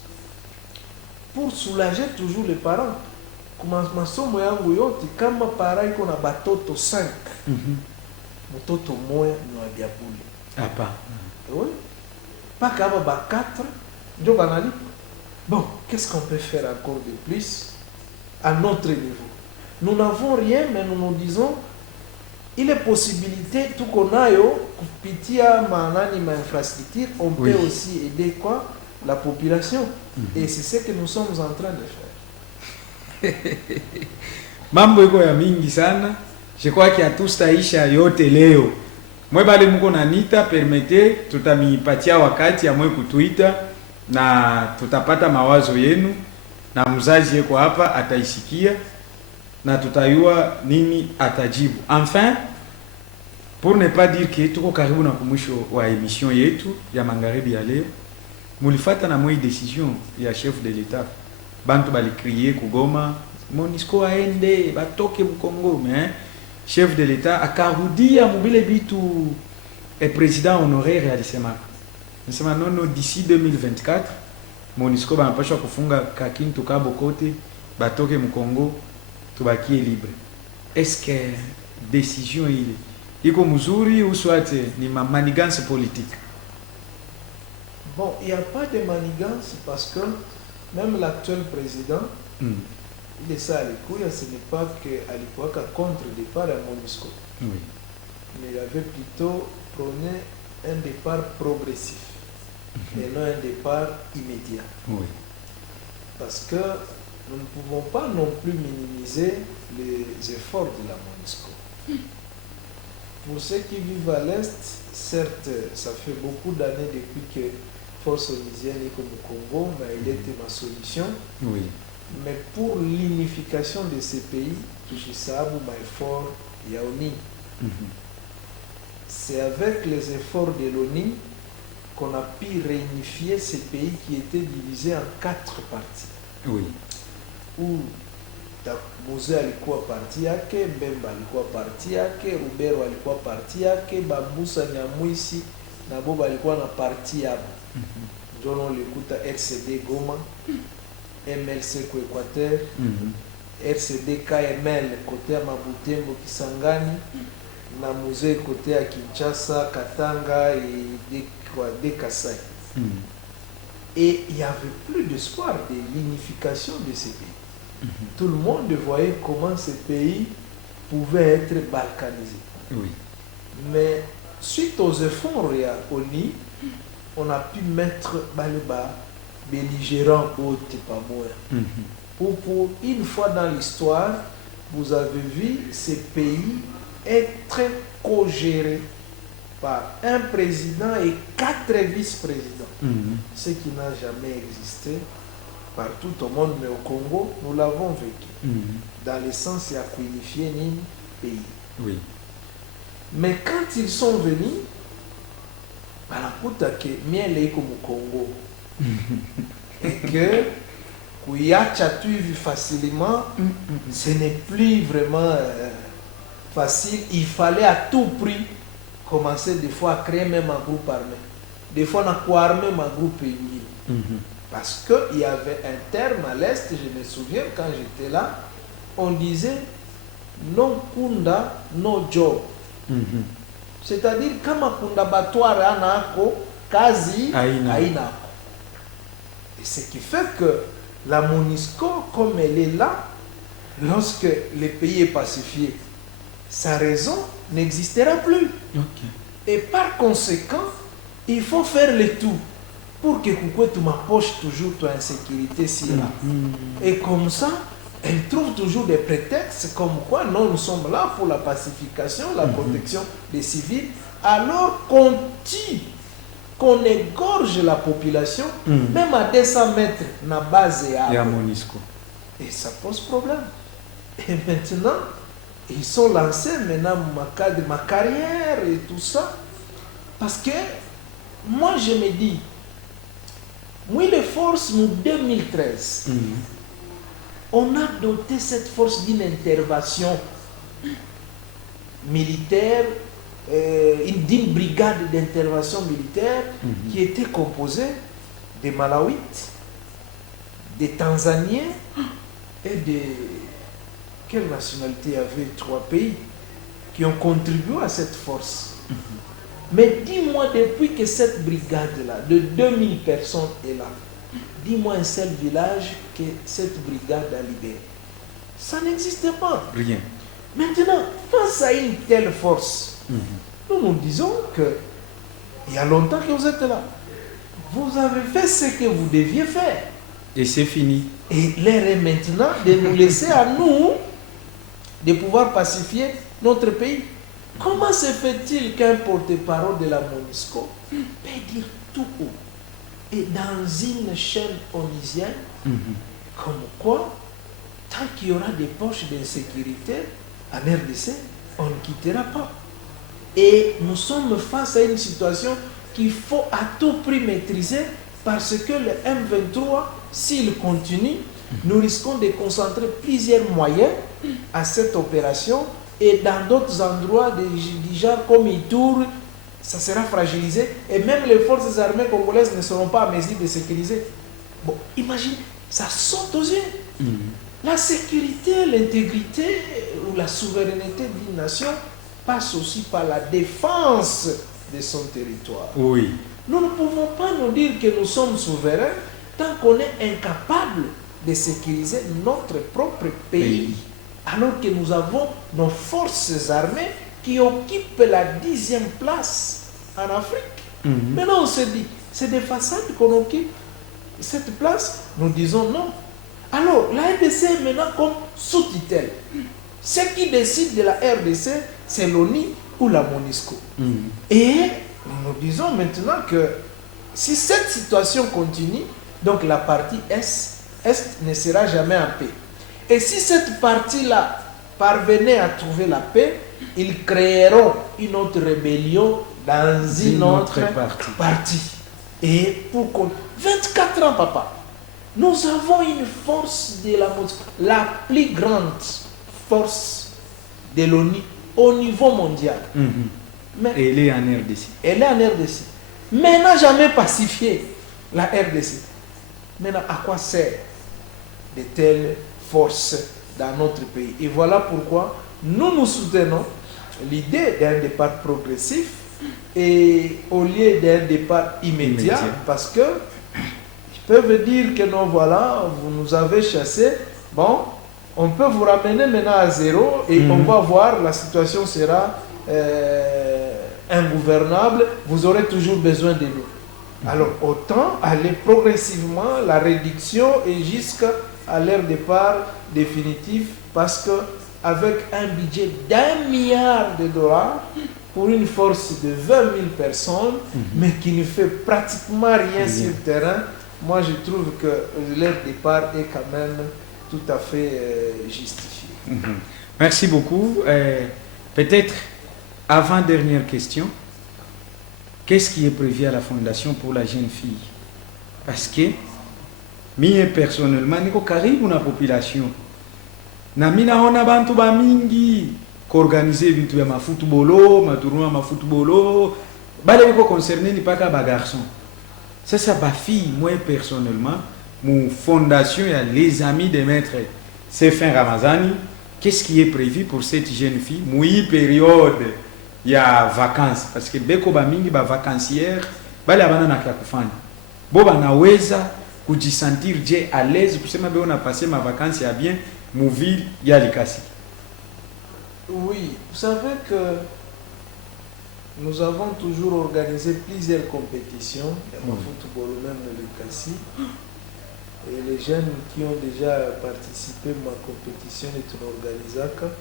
pour soulager toujours les parents, comme ma somme yangu yote, quand ma parent qu'on a batoto 5, mon toto moya nous a bien boulé. Ah pas. Oui. Pas qu'à ba 4, je banali. Bon, qu'est-ce qu'on peut faire encore de plus à notre niveau? Nous n'avons rien, mais nous nous disons, il est possibilité, tout qu'on a, kupitia manani ma infrastructure, on peut aussi aider quoi? La population. Et c'est ce que nous sommes en train de faire. Mambo iko ya mingi sana. Je crois qu'il y a tout staisha yote leo. Mwe bale mko na nita permete tutamipatia wakati ya mwe kutuita na tutapata mawazo yenu na mzazi yeko hapa ataisikia na tutayua nini atajibu. Enfin, pour ne pas dire que tuko karibu na kumwisho wa emission yetu ya magharibi ya leo, mulifata na moi decision ya chef de l'État. Bantu balikriye kugoma, MONUSCO aende, batoke Mkongo, mais chef de l'État akarudia mubile bitu et président honoraire alisema. Nasema non, d'ici 2024, MONUSCO banapaswa kufunga kakintu kabo kote, batoke Mkongo, tubakie libre. Est-ce que décision ile iko mzuri ou soit ni manigance politique? Bon, il n'y a pas de manigance parce que même l'actuel président, il est ça à l'écouille, ce n'est pas qu'à l'époque contre le départ à MONUSCO. Oui. Mais il avait plutôt prôné un départ progressif et non un départ immédiat. Oui. Parce que nous ne pouvons pas non plus minimiser les efforts de la MONUSCO. Pour ceux qui vivent à l'Est, certes, ça fait beaucoup d'années depuis que Force onusienne est comme au Congo, mais il était ma solution. Oui. Mais pour l'unification de ces pays, Tushisabu, Maïfor, Yaoni, c'est avec les efforts de l'ONU qu'on a pu réunifier ces pays qui étaient divisés en 4 parties. Oui. Où Mose alikuwa parti yake, Mbemba alikuwa parti yake, Rubero alikuwa parti yake, Bambusa Nyamwisi na Boba alikuwa na parti yabo. Njono likuta RCD Goma, MLC kwa Equateur, RCD KML kote ya Mabutembo Kisangani, na Mose kote ya Kinshasa, Katanga et de Kasai. Et il n'y avait plus d'espoir de l'unification de ces pays. Tout le monde voyait comment ces pays pouvaient être balkanisés. Oui. Mais suite aux efforts ONU, on a pu mettre Baleba belligérant au Tepamoya. Pour une fois dans l'histoire, vous avez vu ces pays être co-gérés par un président et 4 vice-présidents. Ce qui n'a jamais existé partout au monde, mais au Congo, nous l'avons vécu. Dans le sens, il y a unifié ni pays. Oui. Mais quand ils sont venus, banakuta ke miel iko mu Congo. Et que kuyacha tu facilement, ce n'est plus vraiment facile. Il fallait à tout prix commencer des fois à créer même un groupe armé. Des fois, on a armé un groupe ennemi. Parce qu'il y avait un terme à l'Est, je me souviens quand j'étais là, on disait non kunda, no job. C'est-à-dire, kama kunda batware anako, kazi aina. Et ce qui fait que la MONUSCO, comme elle est là, lorsque le pays est pacifié, sa raison n'existera plus. Et par conséquent, il faut faire le tout pour que tu m'approches toujours ton insécurité si là. Et comme ça, elle trouve toujours des prétextes comme quoi non, nous sommes là pour la pacification, la protection des civils, alors qu'on tue, qu'on égorge la population, même à 200 mètres, na base et à MONUSCO. Et ça pose problème. Et maintenant, ils sont lancés maintenant ma carrière et tout ça. Parce que moi je me dis, moi les forces, en 2013, on a doté cette force d'une intervention militaire, d'une brigade d'intervention militaire qui était composée des Malawites, des Tanzaniens et de... Quelle nationalité il y avait 3 pays qui ont contribué à cette force. Mais dis-moi, depuis que cette brigade-là, de 2000 personnes est là, dis-moi un seul village que cette brigade a libéré. Ça n'existe pas. Rien. Maintenant, face à une telle force, nous nous disons que il y a longtemps que vous êtes là. Vous avez fait ce que vous deviez faire. Et c'est fini. Et l'heure est maintenant de nous laisser à nous de pouvoir pacifier notre pays. Comment se fait-il qu'un porte-parole de la MONUSCO peut dire tout haut et dans une chaîne onusienne, comme quoi, tant qu'il y aura des poches d'insécurité en RDC, on ne quittera pas. Et nous sommes face à une situation qu'il faut à tout prix maîtriser parce que le M23, s'il continue, nous risquons de concentrer plusieurs moyens à cette opération et dans d'autres endroits, du genre comme Itour, ça sera fragilisé et même les forces armées congolaises ne seront pas à mesure de sécuriser. Bon, imagine, ça saute aux yeux. La sécurité, l'intégrité ou la souveraineté d'une nation passe aussi par la défense de son territoire. Oui. Nous ne pouvons pas nous dire que nous sommes souverains tant qu'on est incapable de sécuriser notre propre pays. Alors que nous avons nos forces armées qui occupent la 10e place en Afrique. Maintenant on se dit, c'est des façades qu'on occupe cette place. Nous disons non. Alors la RDC est maintenant comme sous-tutelle. Ce qui décide de la RDC, c'est l'ONU ou la MONUSCO. Et nous disons maintenant que si cette situation continue, donc la partie Est ne sera jamais en paix. Et si cette partie-là parvenait à trouver la paix, ils créeront une autre rébellion dans une autre partie. Et pour qu'on... 24 ans, papa. Nous avons une force de la plus grande force de l'ONU au niveau mondial. Mais Et elle est en RDC. elle est en RDC. Mais elle n'a jamais pacifié la RDC. Maintenant, à quoi sert de telles forces dans notre pays? Et voilà pourquoi nous soutenons l'idée d'un départ progressif et au lieu d'un départ immédiat. Parce que ils peuvent dire que non, voilà, vous nous avez chassés, bon, on peut vous ramener maintenant à zéro et on va voir, la situation sera ingouvernable, vous aurez toujours besoin de nous. Alors autant aller progressivement la réduction et jusqu'à leur départ définitif, parce que avec un budget d'1 milliard de dollars pour une force de 20 000 personnes, mais qui ne fait pratiquement rien sur le terrain, moi je trouve que leur départ est quand même tout à fait justifié. Merci beaucoup. Peut-être, avant-dernière question, qu'est-ce qui est prévu à la Fondation pour la jeune fille? Parce que, moi personnellement, je suis dans la population. Namina hona bantu ba mingi organiser vitu ya mafootballo, matournoi mafootballo, bale biko concerné ni paka ba garçon. C'est ça ba fille, moi personnellement, mon fondation et les amis de maître Sefin Ramazani, qu'est-ce qui est prévu pour cette jeune fille? Moi période il y a vacances parce que beko ba mingi ba vacancière, bale abana na kia kufanya. Bo banaweza kujisentir je à l'aise kusema be on a passé ma vacances ya bien. Mouville Yalikasi. Oui, vous savez que nous avons toujours organisé plusieurs compétitions, le football même le Likasi. Et les jeunes qui ont déjà participé à ma compétition et Organisac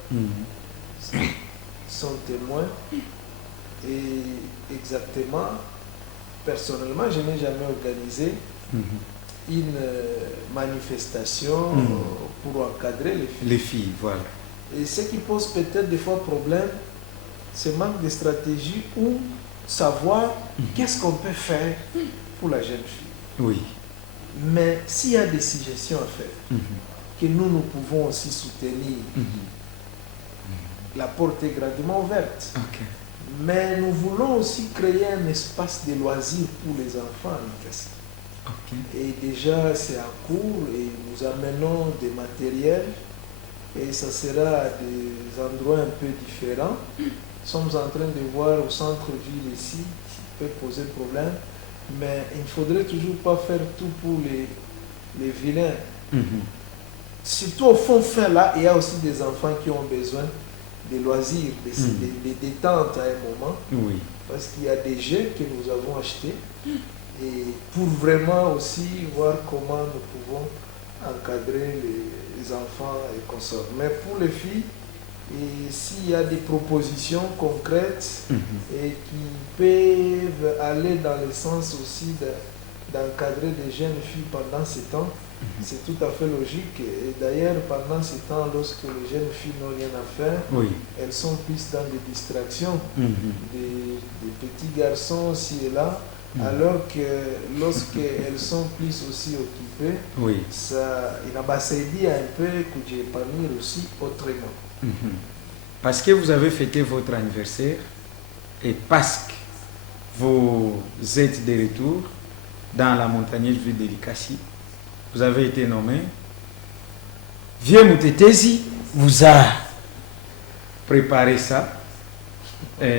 sont témoins. Et exactement, personnellement, je n'ai jamais organisé une manifestation pour encadrer les filles. Les filles, voilà. Et ce qui pose peut-être des fois problème, c'est manque de stratégie ou savoir qu'est-ce qu'on peut faire pour la jeune fille. Oui. Mais s'il y a des suggestions à faire, que nous pouvons aussi soutenir, la porte est grandement ouverte. Okay. Mais nous voulons aussi créer un espace de loisirs pour les enfants. Okay. Et déjà c'est en cours et nous amenons des matériels et ça sera à des endroits un peu différents. Nous sommes en train de voir au centre-ville ici qui peut poser problème, mais il ne faudrait toujours pas faire tout pour les vilains. Surtout au fond fin là, il y a aussi des enfants qui ont besoin de loisirs, de détente à un moment. Oui. Parce qu'il y a des jeux que nous avons achetés. Et pour vraiment aussi voir comment nous pouvons encadrer les enfants et consorts. Mais pour les filles, s'il y a des propositions concrètes et qui peuvent aller dans le sens aussi d'encadrer des jeunes filles pendant ce temps, c'est tout à fait logique. Et d'ailleurs, pendant ce temps, lorsque les jeunes filles n'ont rien à faire, elles sont plus dans des distractions, des petits garçons ci et là. Alors que lorsqu'elles sont plus aussi occupées, ça, il a dit un peu que j'ai épargné aussi autrement. Parce que vous avez fêté votre anniversaire et parce que vous êtes de retour dans la montagneuse ville de Likasi, vous avez été nommé. Vieux Moutetezi vous a préparé ça.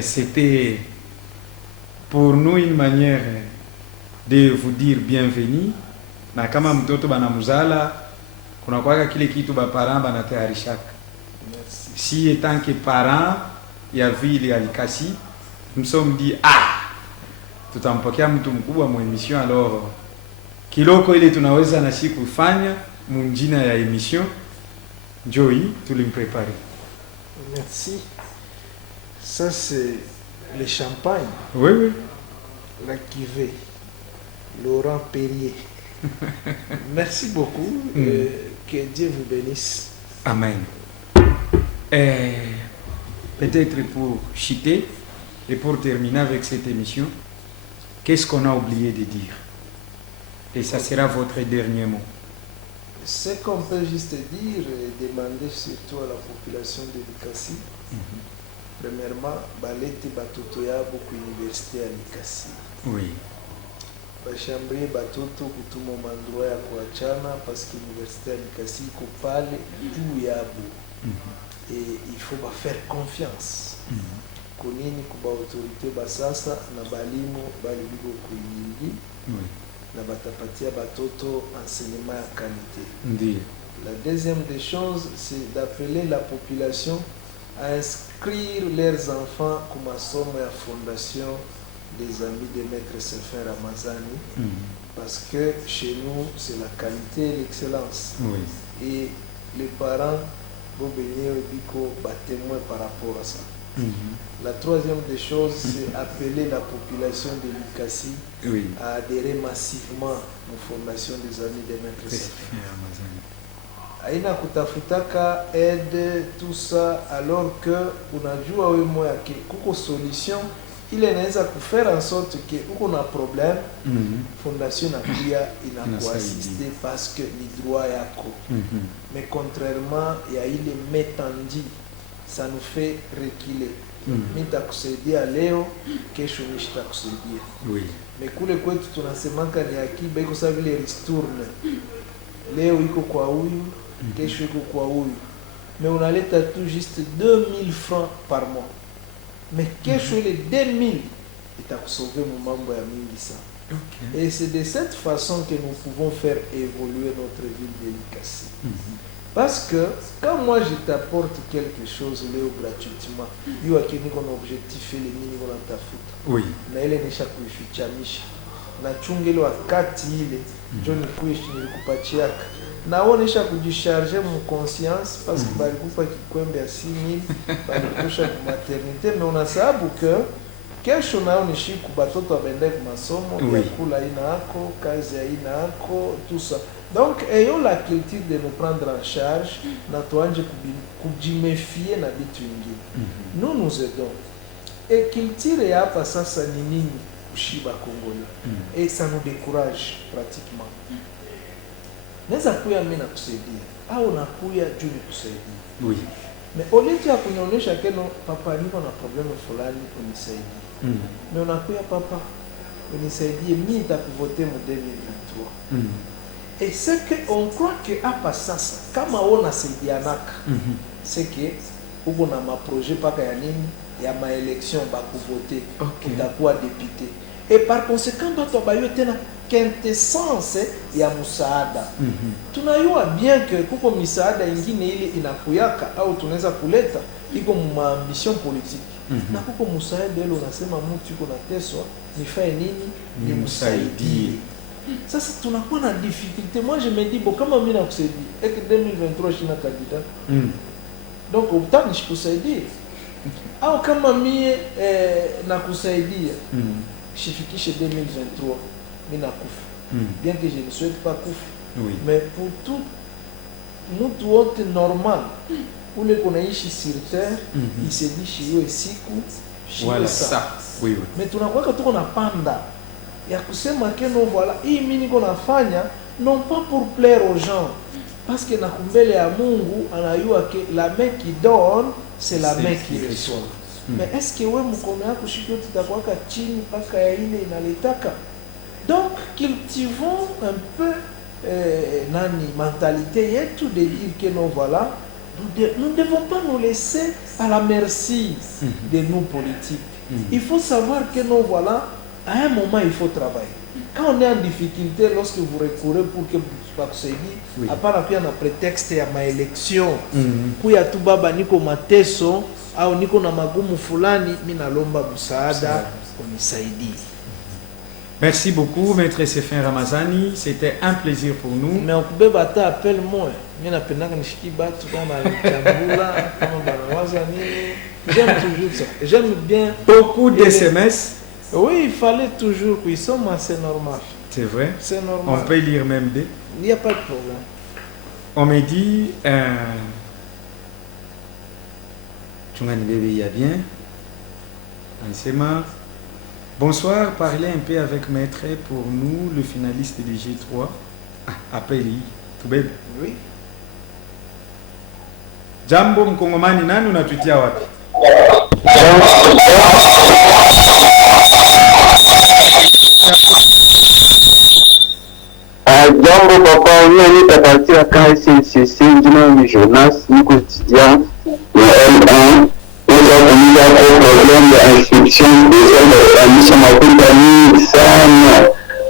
C'était pour nous une manière de vous dire bienvenue. Na kama mtoto banamuzala kuna kwaka kile kitu ba parents banatayarishaka. Si étant que parents ya ville ya Likasi, nous sommes dit tutampokea mtu mkubwa mu émission, alors kiloko ile tunaweza na siku kufanya munjina ya émission Joy tulimprepare. Merci. Ça c'est le champagne. Oui, oui. La cuvée. Laurent Perrier. Merci beaucoup. Que Dieu vous bénisse. Amen. Peut-être pour chuter et pour terminer avec cette émission, qu'est-ce qu'on a oublié de dire? Et ça sera votre dernier mot. Ce qu'on peut juste dire et demander surtout à la population de Likasi, premièrement, balete batoto yabo ku université ya Likasi. Oui. Bashambrie batoto kutuma mandroa ya kuachana parce que l'université ya Likasi iko pale juu yabo. Et il faut faire confiance. Kunini kuba autorité basasa na balimu bali bigo kuyingi. Oui. Na batapatia batoto enseignement à qualité. Ndiyo. La deuxième des choses, c'est d'appeler la population à inscrire leurs enfants comme masomo ya fondation des amis de Maître Sefin Ramazani, parce que chez nous, c'est la qualité et l'excellence. Oui. Et les parents vont venir témoins par rapport à ça. La troisième des choses, c'est appeler la population de Likasi à adhérer massivement aux fondations des amis de Maître Sefin. Aina kutafutaka aide tout ça alors que unajua wewe moya ke kuko solution ile inaweza kufaire en sorte que uko na problème fondation na pia inakuassister parce que ni droit yako. Mais contrairement ya ile metandi ça nous fait reculer. Nitakusaidia leo, kesho nitakusaidia. Oui. Mais kule kwetu tunasemaka ni akiba iko sawa vile ristourne. Leo iko kwa huyu, kesho iko kwa huyu. Mais unaleta tout juste 2000 francs par mois. Mais kesho ile 2000 itakusauver mambo ya mingi sana. Okay. Et c'est de cette façon que nous pouvons faire évoluer notre ville de Likasi. Parce que quand moi je t'apporte quelque chose leo gratuitement, yo akini kono objectif ile mimi niko natafuta. Oui. Na ile nisha kuifichamisha. Na chunga ile wakati ile John Kuishi nilikupatia. Na onesha kujicharger mon conscience parce que balikupa kikwembe ya 6000 balikusha ku maternité, mais unasababu que kesho nao nishiku batoto abende ku masomo ya kula ina yako, kazi ya ina yako, tout ça. Donc, ayons la culture de nous prendre en charge, natuanje kujiméfier na bitu ingine. Nous nous aidons. Et culture ya hapa sasa ni nini kushiba Congolais. Et ça nous décourage pratiquement. Neza kuya mimi nakusaidia au nakuya juu nikusaidia. Oui. Mais au lieu ya kunionyesha keno papa niko na problème fulani unisaidie. Mais unakuya papa unisaidie mimi nitakuvoter mu 2023. Et ce qu'on croit que hapa sasa kama ona saidianaka c'est que uko na ma projet paka ya nini ya ma élection ba kuvoter utakuwa député. Et par conséquent bato bayo tena quintessence ya musaada. Tunayua bien que kuko misaada ingine ile inakuyaka au tunaweza kuleta iko ma ambition politique. Na kuko musaada ile unasema mtu yuko na teswa nifae nini ni musaidie. Sasa tunakuwa na difficulté. Moi je me dis bon kama mimi nakusaidia et que 2023 shina candidat. Donc utani shikusaidia. Au kama mimi nakusaidia shifikishe 2023 mimi nakufa. Bien que je ne souhaite pas kufa. Oui. Mais pour tout mtu wote normal ule kunaishi sur terre, il se dit shiwe siku voilà ça. Oui oui. Mais tunakuwa tuko na panda ya kusema que non voilà hii mimi niko nafanya non pas pour plaire aux gens parce que nakumbele ya Mungu anayua que la main qui donne c'est la main qui reçoit. Mais est-ce que wewe mkono yako shikio tutakwaka chini paka ya ile inaletaka? Donc cultivons un peu nani mentalité yetu de dire que non voilà nous ne devons pas nous laisser à la merci de nos politiques. Il faut savoir que non voilà à un moment il faut travailler. Quand on est en difficulté, lorsque vous recourez pour que vous à part appuyer un prétexte à ma élection, kuya tu baba niko mateso au niko na magumu fulani, mimi nalomba msaada unisaidie. Merci beaucoup, Maître Sefin Ramazani. C'était un plaisir pour nous. Mais on peut battre appelle-moi. Mimi napendaka nishiki batu kama chambula kama banawaza nini. J'aime toujours ça. J'aime bien beaucoup de SMS. Oui, il fallait toujours qu'ils sont assez normal. C'est vrai. C'est normal. On peut lire même des. Il n'y a pas de problème. On me dit Chungani bébé il y a bien. Ansema Bonsoir, parlez un peu avec Maître pour nous, le finaliste du G3. Appelez, tout belle. Oui. Jambo Mkongomani, nani unatutia wapi? Jambo papa, mimi nitapatia KCCC, jina ni Jonas, ni quotidien de L1. Nous avons mis un problème d'inscription des organismes ma compagnie sana.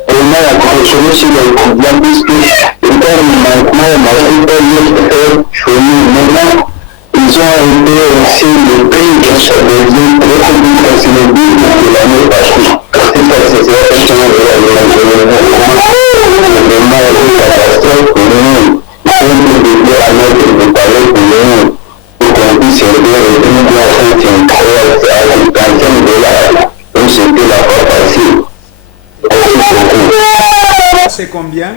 On a accroché sur le problème puisque le terme maintenant m'a fait maintenant ils ont été aussi le prix que ça devient très compliqué parce que le but de l'année passée. C'est ça, c'est la question de c'est combien?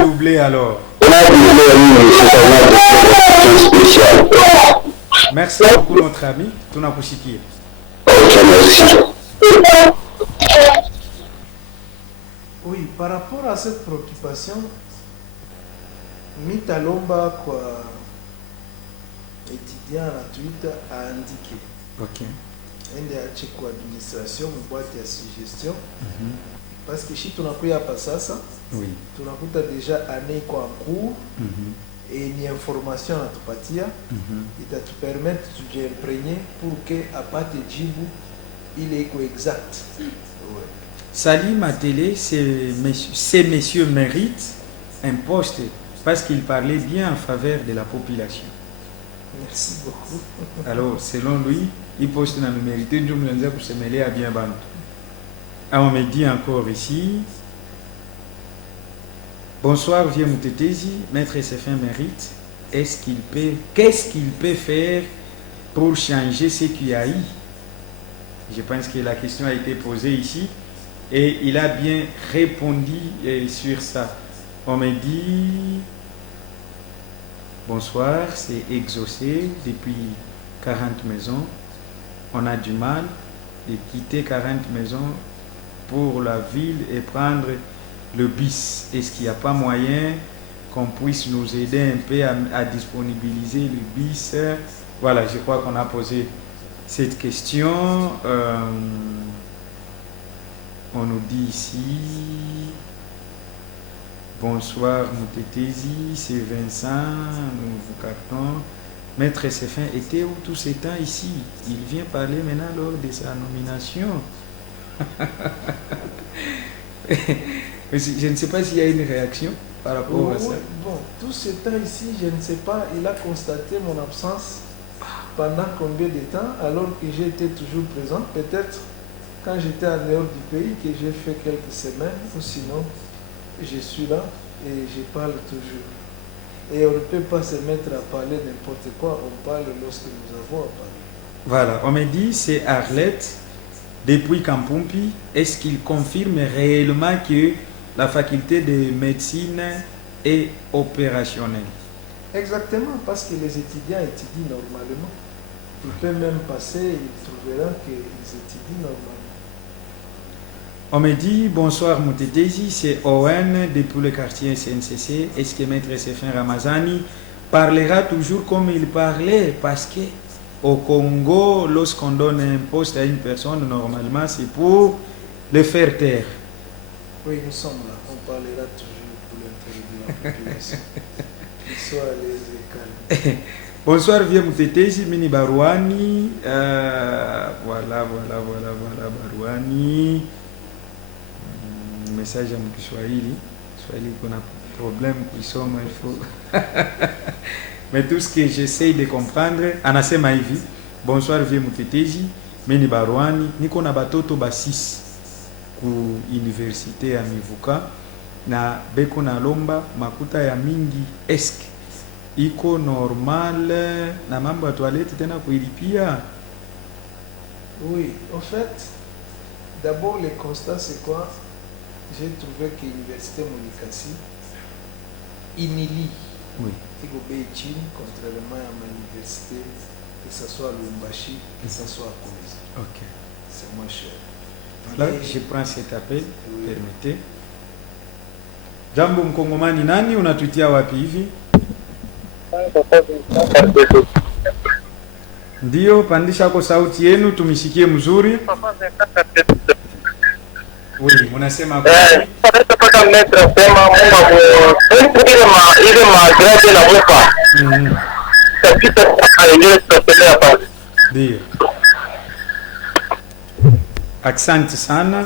Doublé alors. Merci beaucoup notre ami. Tunakusikia. Oui, par rapport à cette préoccupation, Mitalomba, quoi, étudiant à Twitter, a indiqué. Ok. Une administration, une boîte de suggestion. Parce que si tu n'as pas passé ça, oui. Tu n'as pas déjà année quoi en cours et une information à te partir et te permettre de t'imprégner pour que à part de Djibou, il est exact. Ouais. Salim Atélé, ces messieurs méritent un poste parce qu'ils parlaient bien en faveur de la population. Merci beaucoup. Alors, selon lui, il poste dans le mérité de pour se mêler à bien bantu. On me dit encore ici, bonsoir, vieux Moutetezi, Maître SFin mérite. Qu'est-ce qu'il peut faire pour changer ce qu'il y a eu? Je pense que la question a été posée ici et il a bien répondu sur ça. On me dit, bonsoir, c'est exaucé depuis 40 maisons. On a du mal de quitter 40 maisons pour la ville et prendre le bus. Est-ce qu'il n'y a pas moyen qu'on puisse nous aider un peu à disponibiliser le bus? Voilà, je crois qu'on a posé cette question. On nous dit ici, bonsoir Moutetezi, c'est Vincent, nous vous captons. Maître SFin était où tout ce temps ici? Il vient parler maintenant lors de sa nomination. Je ne sais pas s'il y a une réaction par rapport à ça. Bon, tout ce temps ici, je ne sais pas, il a constaté mon absence pendant combien de temps, alors que j'étais toujours présent. Peut-être quand j'étais en dehors du pays, que j'ai fait quelques semaines, ou sinon, je suis là et je parle toujours. Et on ne peut pas se mettre à parler n'importe quoi, on parle lorsque nous avons à parler. Voilà, on me dit, c'est Arlette, depuis Kampumpi. Est-ce qu'il confirme réellement que la faculté de médecine est opérationnelle? Exactement, parce que les étudiants étudient normalement. Ils peuvent même passer, ils trouveront qu'ils étudient normalement. On me dit, bonsoir Moutetezi, c'est Owen depuis le quartier SNCC. Est-ce que Maître SFin Ramazani parlera toujours comme il parlait? Parce que au Congo, lorsqu'on donne un poste à une personne, normalement, c'est pour le faire taire. Oui, nous sommes là. On parlera toujours pour l'intérêt de la population. Qu'il soit à l'aise et calme. Bonsoir, vieux Moutetezi, Mini Barouani. Voilà, Barouani. Message à Kiswahili. Swahili qu'on a problème, qui sont, il faut. Mais tout ce que j'essaie de comprendre, anasema hivi, bonsoir vieux Moutetezi, Mini Barouani, niko na batoto ba 6 ku université ya Mivuka na beko na lomba makuta ya mingi, eske iko normal na mambo ya toilette tena kuilipia? Oui, en fait, d'abord le constat c'est quoi? J'ai trouvé que l'université Monikasi inili. Oui. Contrairement à ma université que ce soit à Lubumbashi, que ce soit à Kolwezi. Ok. C'est moins cher. Voilà, je prends cet appel, permettez. Jambo Mkongomani, nani unatuitia wapi hivi? Ndio, pandisha kwa sauti yenu tumisikie mzuri. Oui, unasema kwa pata metre sema Mungu ile magrade na mufa. Tapita ile tutapelea pale. Ndio. Asante sana.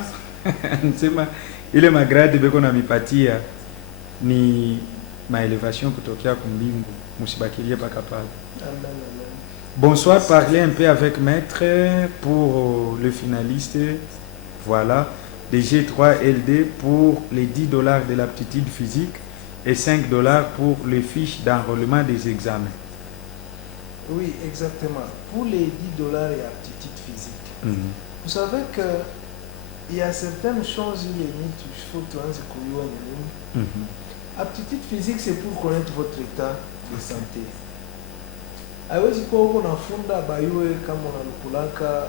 Nasema ile magrade beko na mipatia ni maelevation kutokea kumbingu, musibakilie paka pale. Bonsoir, parlez un peu avec maître pour le finaliste. Voilà, des G3LD pour les $10 de l'aptitude physique et $5 pour les fiches d'enrôlement des examens. Oui, exactement. Pour les $10 et aptitude physique, vous savez que il y a certaines choses, il faut que tu aies aptitude physique, c'est pour connaître votre état de santé. Haiwezi kuwa huko nafunda bayue kama unalukulaka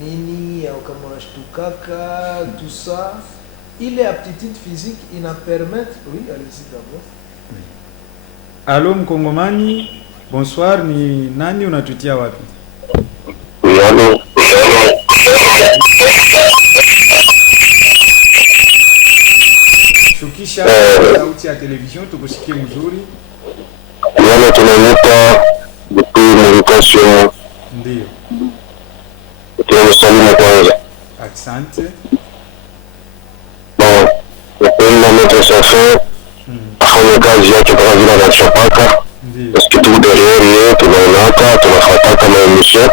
nini au kama unashtukaka tout ça. Ile aptitude physique ina permettre, oui, allez-y d'abord. Oui. Allô Mkongomani, bonsoir, ni nani unatutia wapi? Oui, allô. Shukisha sauti ya television tukusikie mzuri. Yana tunamuita depuis méditation. Ndio. Tunamsalimu kwanza. Asante. Bon, napenda mettre ça fait. Afanye kazi yake kama vile anachopaka. Ndio. Parce que tout derrière yeye tunaonaka, tunafuataka na émission.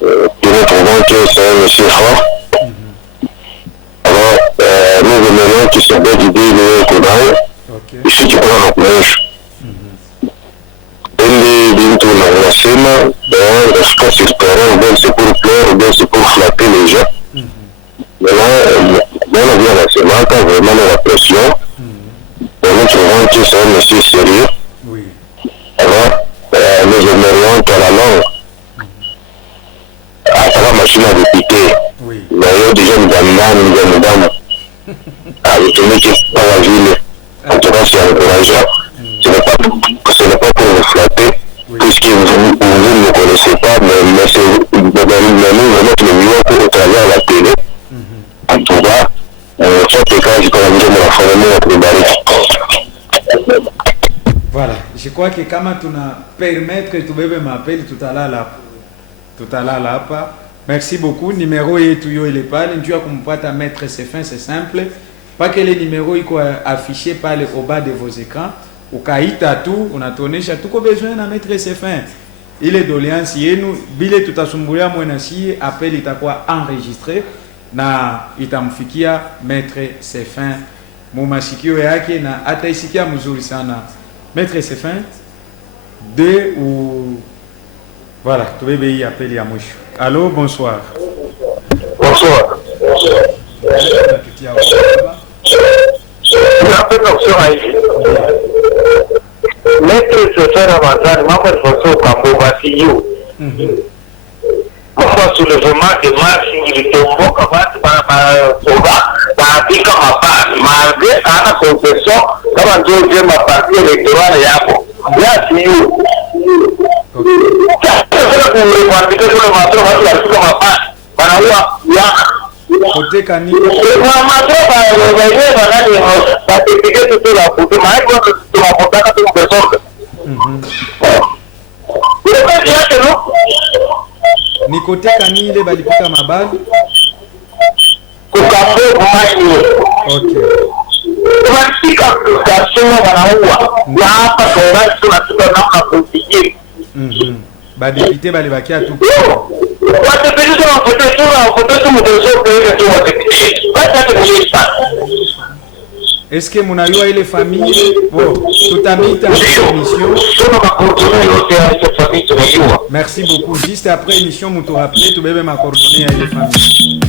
Nous trouvons que c'est un monsieur fort. Alors, nous venons qui se bat du début de Koudai. Ok. Ici, tu prends notre neige. Bintu na nasema, rafika sur terrain, ou bien c'est pour plaire, ou bien c'est pour flatter les gens. Maintenant, on a bien la vraiment la pression. Nous trouvons que c'est un monsieur sérieux. Oui. Alors, nous aimerions qu'à la langue, à la machine à dépiquer. Oui. Mais il y a déjà une dame, avec qui par la ville. En tout cas, c'est encourageant. Ce n'est pas pour vous flatter, puisque vous ne me connaissez pas, mais c'est nous vraiment le mieux pour travers la télé. En tout cas, chaque cas, je peux vous la famille notre barrique. Voilà, je crois que kama tuna permettre tubebe mapeli tutalala hapa. Merci beaucoup. Numéro yetu yo ile pale, njoo kumpata maître Sefin, c'est simple. Pas que les numéros iko affiché pale au bas de vos écrans. Ukaita tu unatuonesha tuko besoin na maître Sefin. Ile doléance yenu bile tutasumbulia mwenasi, appel itakuwa enregistré na itamfikia maître Sefin mu masikio yake na ataisikia mzuri sana. Maître Sefin de ou voilà, tubebe hii appel ya mwisho. Allô, bonsoir. Bonsoir. Napenda kusema hivi. Maître Sefin Ramazani, mambo yalivyokuwa Kamboba siyo. Kwa soulèvement de masse ilitomboka watu baapika mapasi malgré ana confession kama ndio je mapasi electorale yapo ya siyo. Sasa kuandika kule matro watu walifika mapasi wanaua ya Côté Kani. Kwa matro wenyewe wanani certificate tu la kutu maana tunapotaka tu kusonga. Ile kazi yake no. Ni côté Kani ile balipika mabali. Kukambo maji. Okay. Tunafika kusema wanaua. Na hapa kwa tunatuka namna kufikiri. Badepite balibakia tu. Watapeleza wapototo mdozo kwa ile tu watapeleza. Basi tumeisha. Est-ce que munayua ile famille bon tutamita émission. Merci beaucoup. Juste après émission mutu rappeler tu bebe ma coordonnée à ile famille.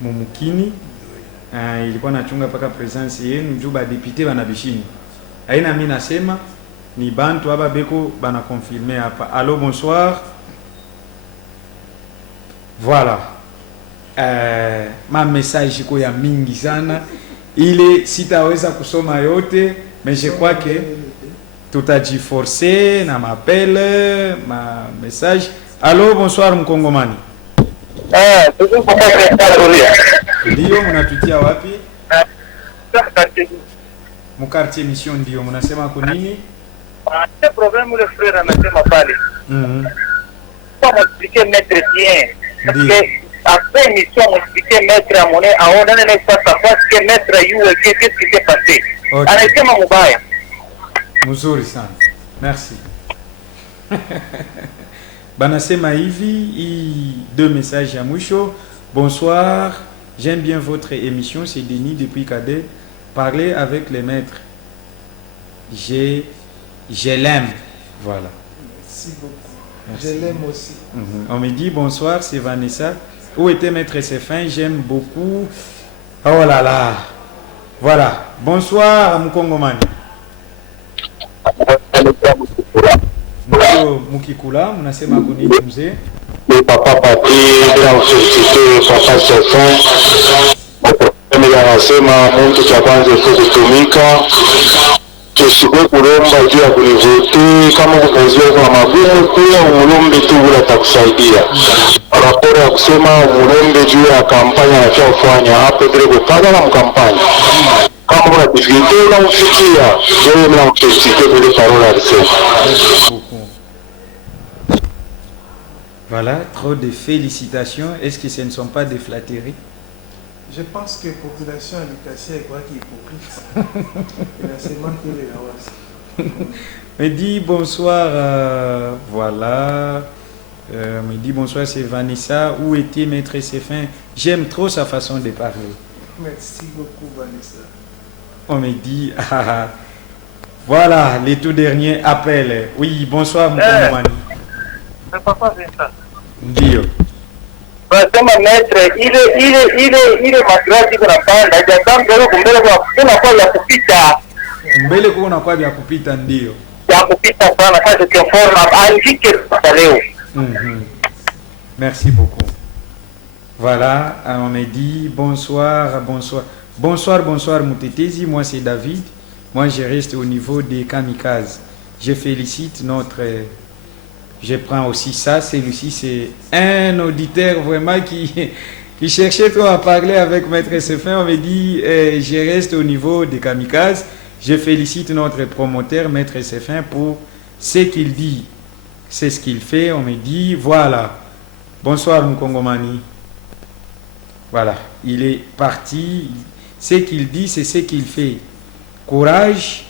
Mumukini ilikuwa nachunga paka presence yenu juu ba député bana bishini. Aina mimi nasema ni bantu aba beko bana confirmer hapa. Allô, bonsoir. Voilà. Ma message iko ya mingi sana. Ile sitaweza kusoma yote, mais je crois que tutajiforcer na mapele, ma message. Allô, bonsoir mkongomani. Ndio mnatutia wapi? Mkartie mission ndio mnasema kwa nini? C'est problème le frère anasema pale. Kwa m'expliquer maître bien. Parce que après mission m'expliquer maître à monnaie à on ne pas savoir ce que maître yu qu'est-ce qui s'est passé. Anasema mubaya. Mzuri sana. Merci. Banasema hivi, deux messages à mwisho. Bonsoir, j'aime bien votre émission, c'est Denis depuis Cadet. Parlez avec les maîtres. Je l'aime. Voilà. Merci beaucoup. Merci. Je l'aime aussi. On me dit bonsoir, c'est Vanessa. Où était Maître Sefin? J'aime beaucoup. Oh là là. Voilà. Bonsoir, Mukongomani. Mukio Mukikula, mnasema kuni mzee. Le papa papi, grand félicité, papa Sefin. Mimi anasema mtu cha kwanza kutumika. Tusiwe kulomba juu ya kulivote kama kukaziwa kwa magumu pia umulombe tu ule atakusaidia. Raporo ya kusema umulombe juu ya kampanya na kia ufanya hapo vile kupanga na mkampanya. Kama kuna difficulté unamfikia, yeye mnamfelicite vile parole alisema. Voilà, trop de félicitations. Est-ce que ce ne sont pas des flatteries? Je pense que la population habitation est quoi qui est hypocrite. Il a seulement que les Hawas. Me dit bonsoir, voilà. Me dit bonsoir, c'est Vanessa. Où était Maître Sefin? J'aime trop sa façon de parler. Merci beaucoup, Vanessa. On me dit, voilà, les tout derniers appels. Oui, bonsoir, mon Mani. C'est papa Vincent. Ndio. Basema maître ile madrasi kuna panda hajataka mbele kwa kuna kwa ya kupita. Mbele kuna kwa ya kupita ndio. Ya kupita sana sasa tukiforma andike leo. Merci beaucoup. Voilà, on me dit bonsoir, bonsoir. Bonsoir, bonsoir Moutetezi, moi c'est David. Moi je reste au niveau des kamikazes. Je félicite notre... Je prends aussi ça, celui-ci c'est un auditeur vraiment qui cherchait trop à parler avec Maître Sefin. On me dit, je reste au niveau des kamikazes. Je félicite notre promoteur Maître Sefin pour ce qu'il dit. C'est ce qu'il fait, on me dit, voilà. Bonsoir Mukongomani. Voilà, il est parti. Ce qu'il dit, c'est ce qu'il fait. Courage,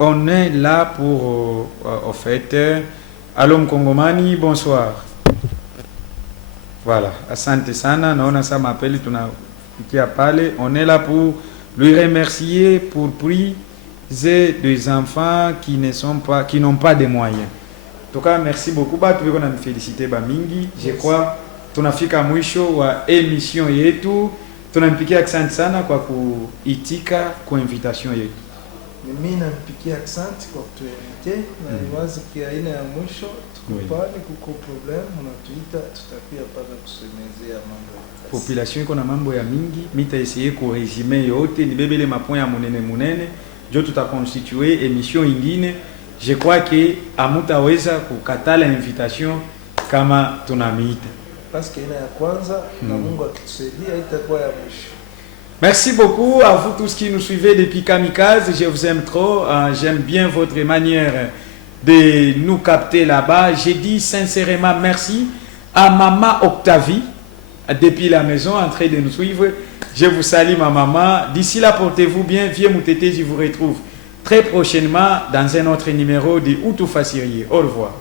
on est là pour, au fait... Allô Mkongomani, bonsoir. Voilà, asante sana, naona ça m'appelle, tunafikia pale. On est là pour lui remercier pour prix des enfants qui n'ont pas de moyens. En tout cas, merci beaucoup. Ba tu veux qu'on féliciter ba mingi. Je crois tunafika mwisho wa émission yetu. Tunampikia asante sana kwa kuitika kwa invitation yetu. Mimi nampikia asante kwa kutuinvite na niwazi kia aina ya mwisho tukupane kuko problem unatuita tutakuja pale kusemezea mambo. Population iko na mambo ya mingi, mita essayer ku resumer yote ni bebele mapoint ya munene jo tutaconstituer émission ingine. Je crois que amutaweza kukatala invitation kama tunamiita. Parce que ina ya kwanza na Mungu akitusaidia itakuwa ya mwisho. Merci beaucoup à vous tous qui nous suivez depuis Kamikaze. Je vous aime trop. J'aime bien votre manière de nous capter là-bas. J'ai dit sincèrement merci à Maman Octavie depuis la maison en train de nous suivre. Je vous salue ma maman. D'ici là, portez-vous bien. Vieux Moutété, je vous retrouve très prochainement dans un autre numéro de Outou Fassirier. Au revoir.